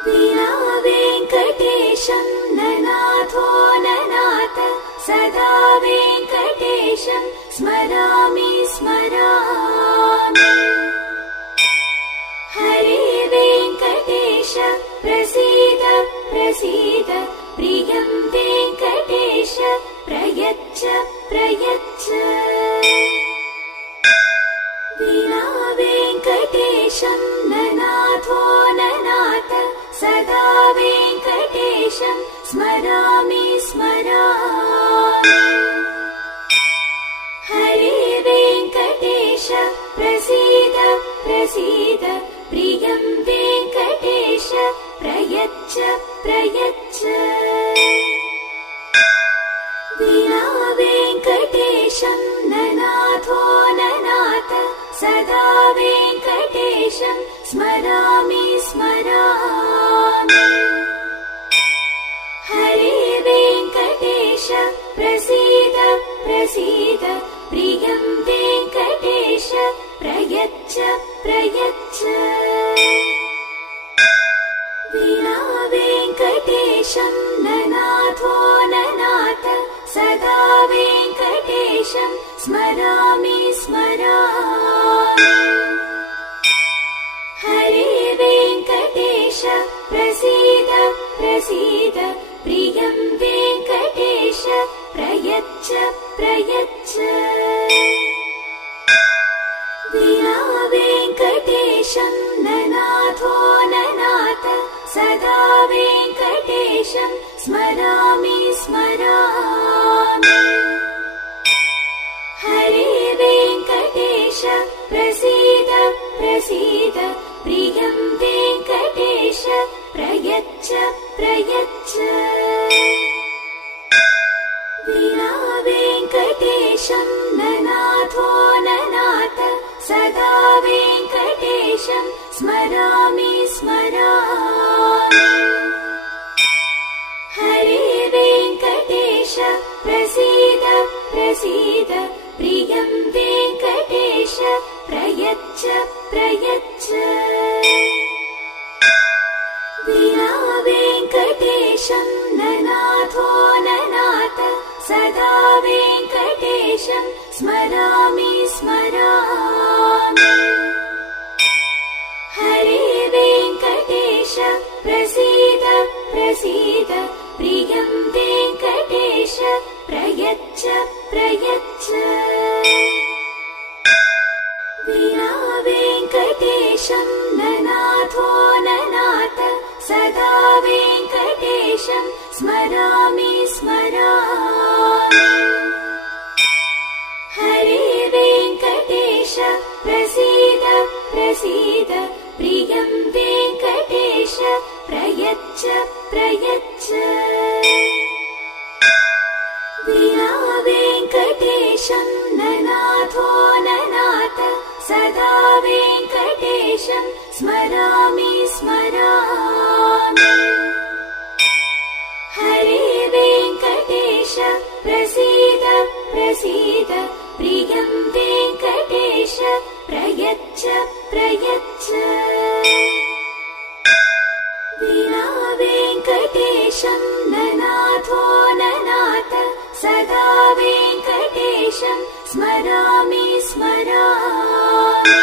विना वेङ्कटेशं ननाथो ननाथ सदा वेङ्कटेशं स्मरामि स्मरामि। हरे वेङ्कटेश प्रसीद प्रसीद प्रियं वेङ्कटेश प्रयच्छ प्रयच्छ। विना वेङ्कटेशं ननाथो ननाथ सदा वेङ्कटेशं स्मरामि स्मरामि। हरे वेङ्कटेश प्रसीद प्रसीद प्रियं वेङ्कटेश प्रयच्छ प्रयच्छ। विना वेङ्कटेशं ननाथो ननाथ सदा वेङ्कटेशं स्मरामि स्मरामि। हरे वेङ्कटेश प्रसीद प्रसीद प्रियं वेङ्कटेश प्रयच्छ प्रयच्छ। विना वेङ्कटेशं ननाथो ननाथ सदा वेङ्कटेशं स्मरामि स्मरामि। हरे वेङ्कटेश प्रसीद प्रसीद प्रियं वेङ्कटेश प्रयच्छ प्रयच्छ। विना वेङ्कटेशं ननाथो ननाथ सदा वेङ्कटेशं स्मरामि स्मरामि। हरे वेङ्कटेश प्रसीद प्रसीद प्रियं वेङ्कटेश प्रयच्छ प्रयच्छ। विना वेङ्कटेशं ननाथो ननाथ सदा वेङ्कटेशं स्मरामि स्मरामि। हरे वेङ्कटेश प्रसीद प्रसीद प्रियं वेङ्कटेश प्रयच्छ प्रयच्छ। विना वेङ्कटेशं ननाथो ननाथ सदा वेङ्कटेशं स्मरामि स्मरामि। हरे वेङ्कटेश प्रसीद प्रसीद प्रियं वेङ्कटेश प्रयच्छ प्रयच्छ। विना वेङ्कटेशं ननाथो ननाथ सदा वेङ्कटेशं स्मरामि स्मरामि। हरे वेङ्कटेश प्रसीद प्रसीद प्रियं वेङ्कटेश प्रयच्छ प्रयच्छ। विना वेङ्कटेशं ननाथो ननाथ सदा वेङ्कटेशं स्मरामि स्मरामि। हरे वेङ्कटेश प्रसीद प्रसीद प्रियं वेङ्कटेश प्रयच्छ प्रयच्छ। विना वेङ्कटेशं ननाथो ननाथ सदा वेङ्कटेशं स्मरामि स्मरामि।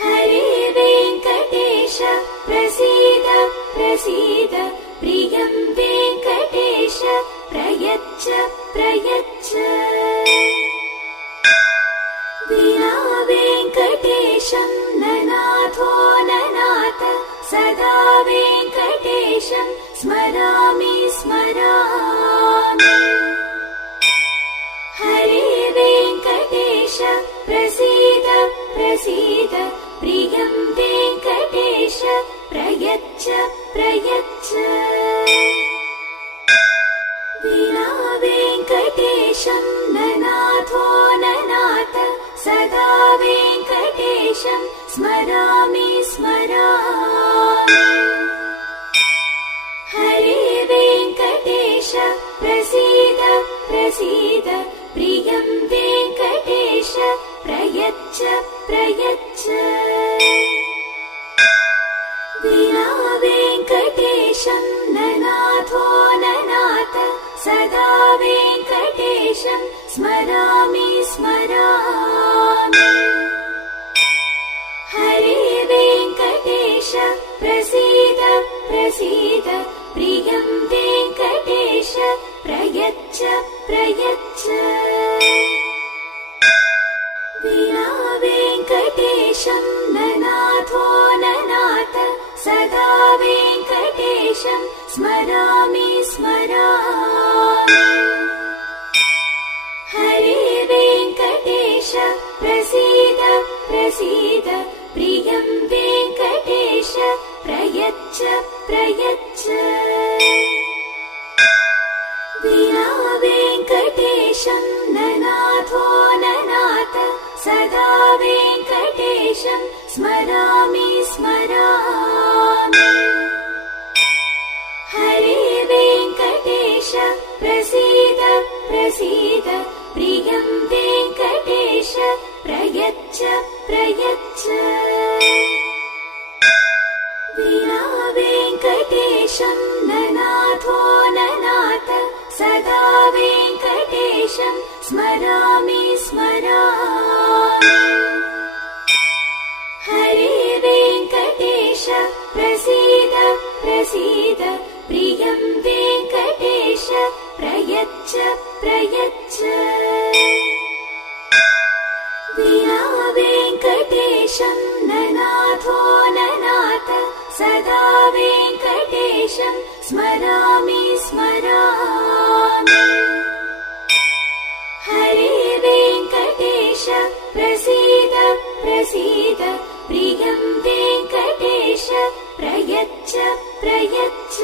हरे वेङ्कटेश प्रसीद प्रसीद प्रियं वेङ्कटेश प्रयच्छ प्रयच्छ। विना वेङ्कटेशं ननाथो ननाथ सदा वेङ्कटेशं स्मरामि स्मरामि। हरे वेङ्कटेश प्रसीद प्रसीद प्रियं वेङ्कटेश प्रयच्छ प्रयच्छ। विना वेङ्कटेशं ननाथो ननाथ सदा वेङ्कटेशं स्मरामि स्मरामि। हरे वेङ्कटेश प्रसीद प्रसीद प्रियं वेङ्कटेश प्रयच्छ प्रयच्छ। विना वेङ्कटेशं ननाथो ननाथ सदा वेङ्कटेशं स्मरामि स्मरामि। हरे वेङ्कटेश प्रसीद प्रसीद प्रियं वेङ्कटेश प्रयच्छ प्रयच्छ। विना वेङ्कटेशं ननाथो ननाथ सदा वेङ्कटेशं स्मरामि स्मरामि। हरे वेङ्कटेश प्रसीद प्रसीद प्रियं वेङ्कटेश प्रयच्छ प्रयच्छ। विना वेङ्कटेशं ननाथो ननाथ सदा वेङ्कटेशं स्मरामि स्मरामि। हरे वेङ्कटेश प्रसीद प्रसीद प्रियं वेङ्कटेश प्रयच्छ प्रयच्छ। विना वेङ्कटेशं ननाथो ननाथ सदा वेङ्कटेशं स्मरामि स्मरामि। हरे वेङ्कटेश प्रसीद प्रसीद प्रियं वेङ्कटेश प्रयच्छ प्रयच्छ। विना वेङ्कटेशं ननाथो ननाथ सदा वेङ्कटेशं स्मरामि स्मरामि। हरे वेङ्कटेश प्रसीद प्रसीद प्रियं वेङ्कटेश प्रयच्छ प्रयच्छ।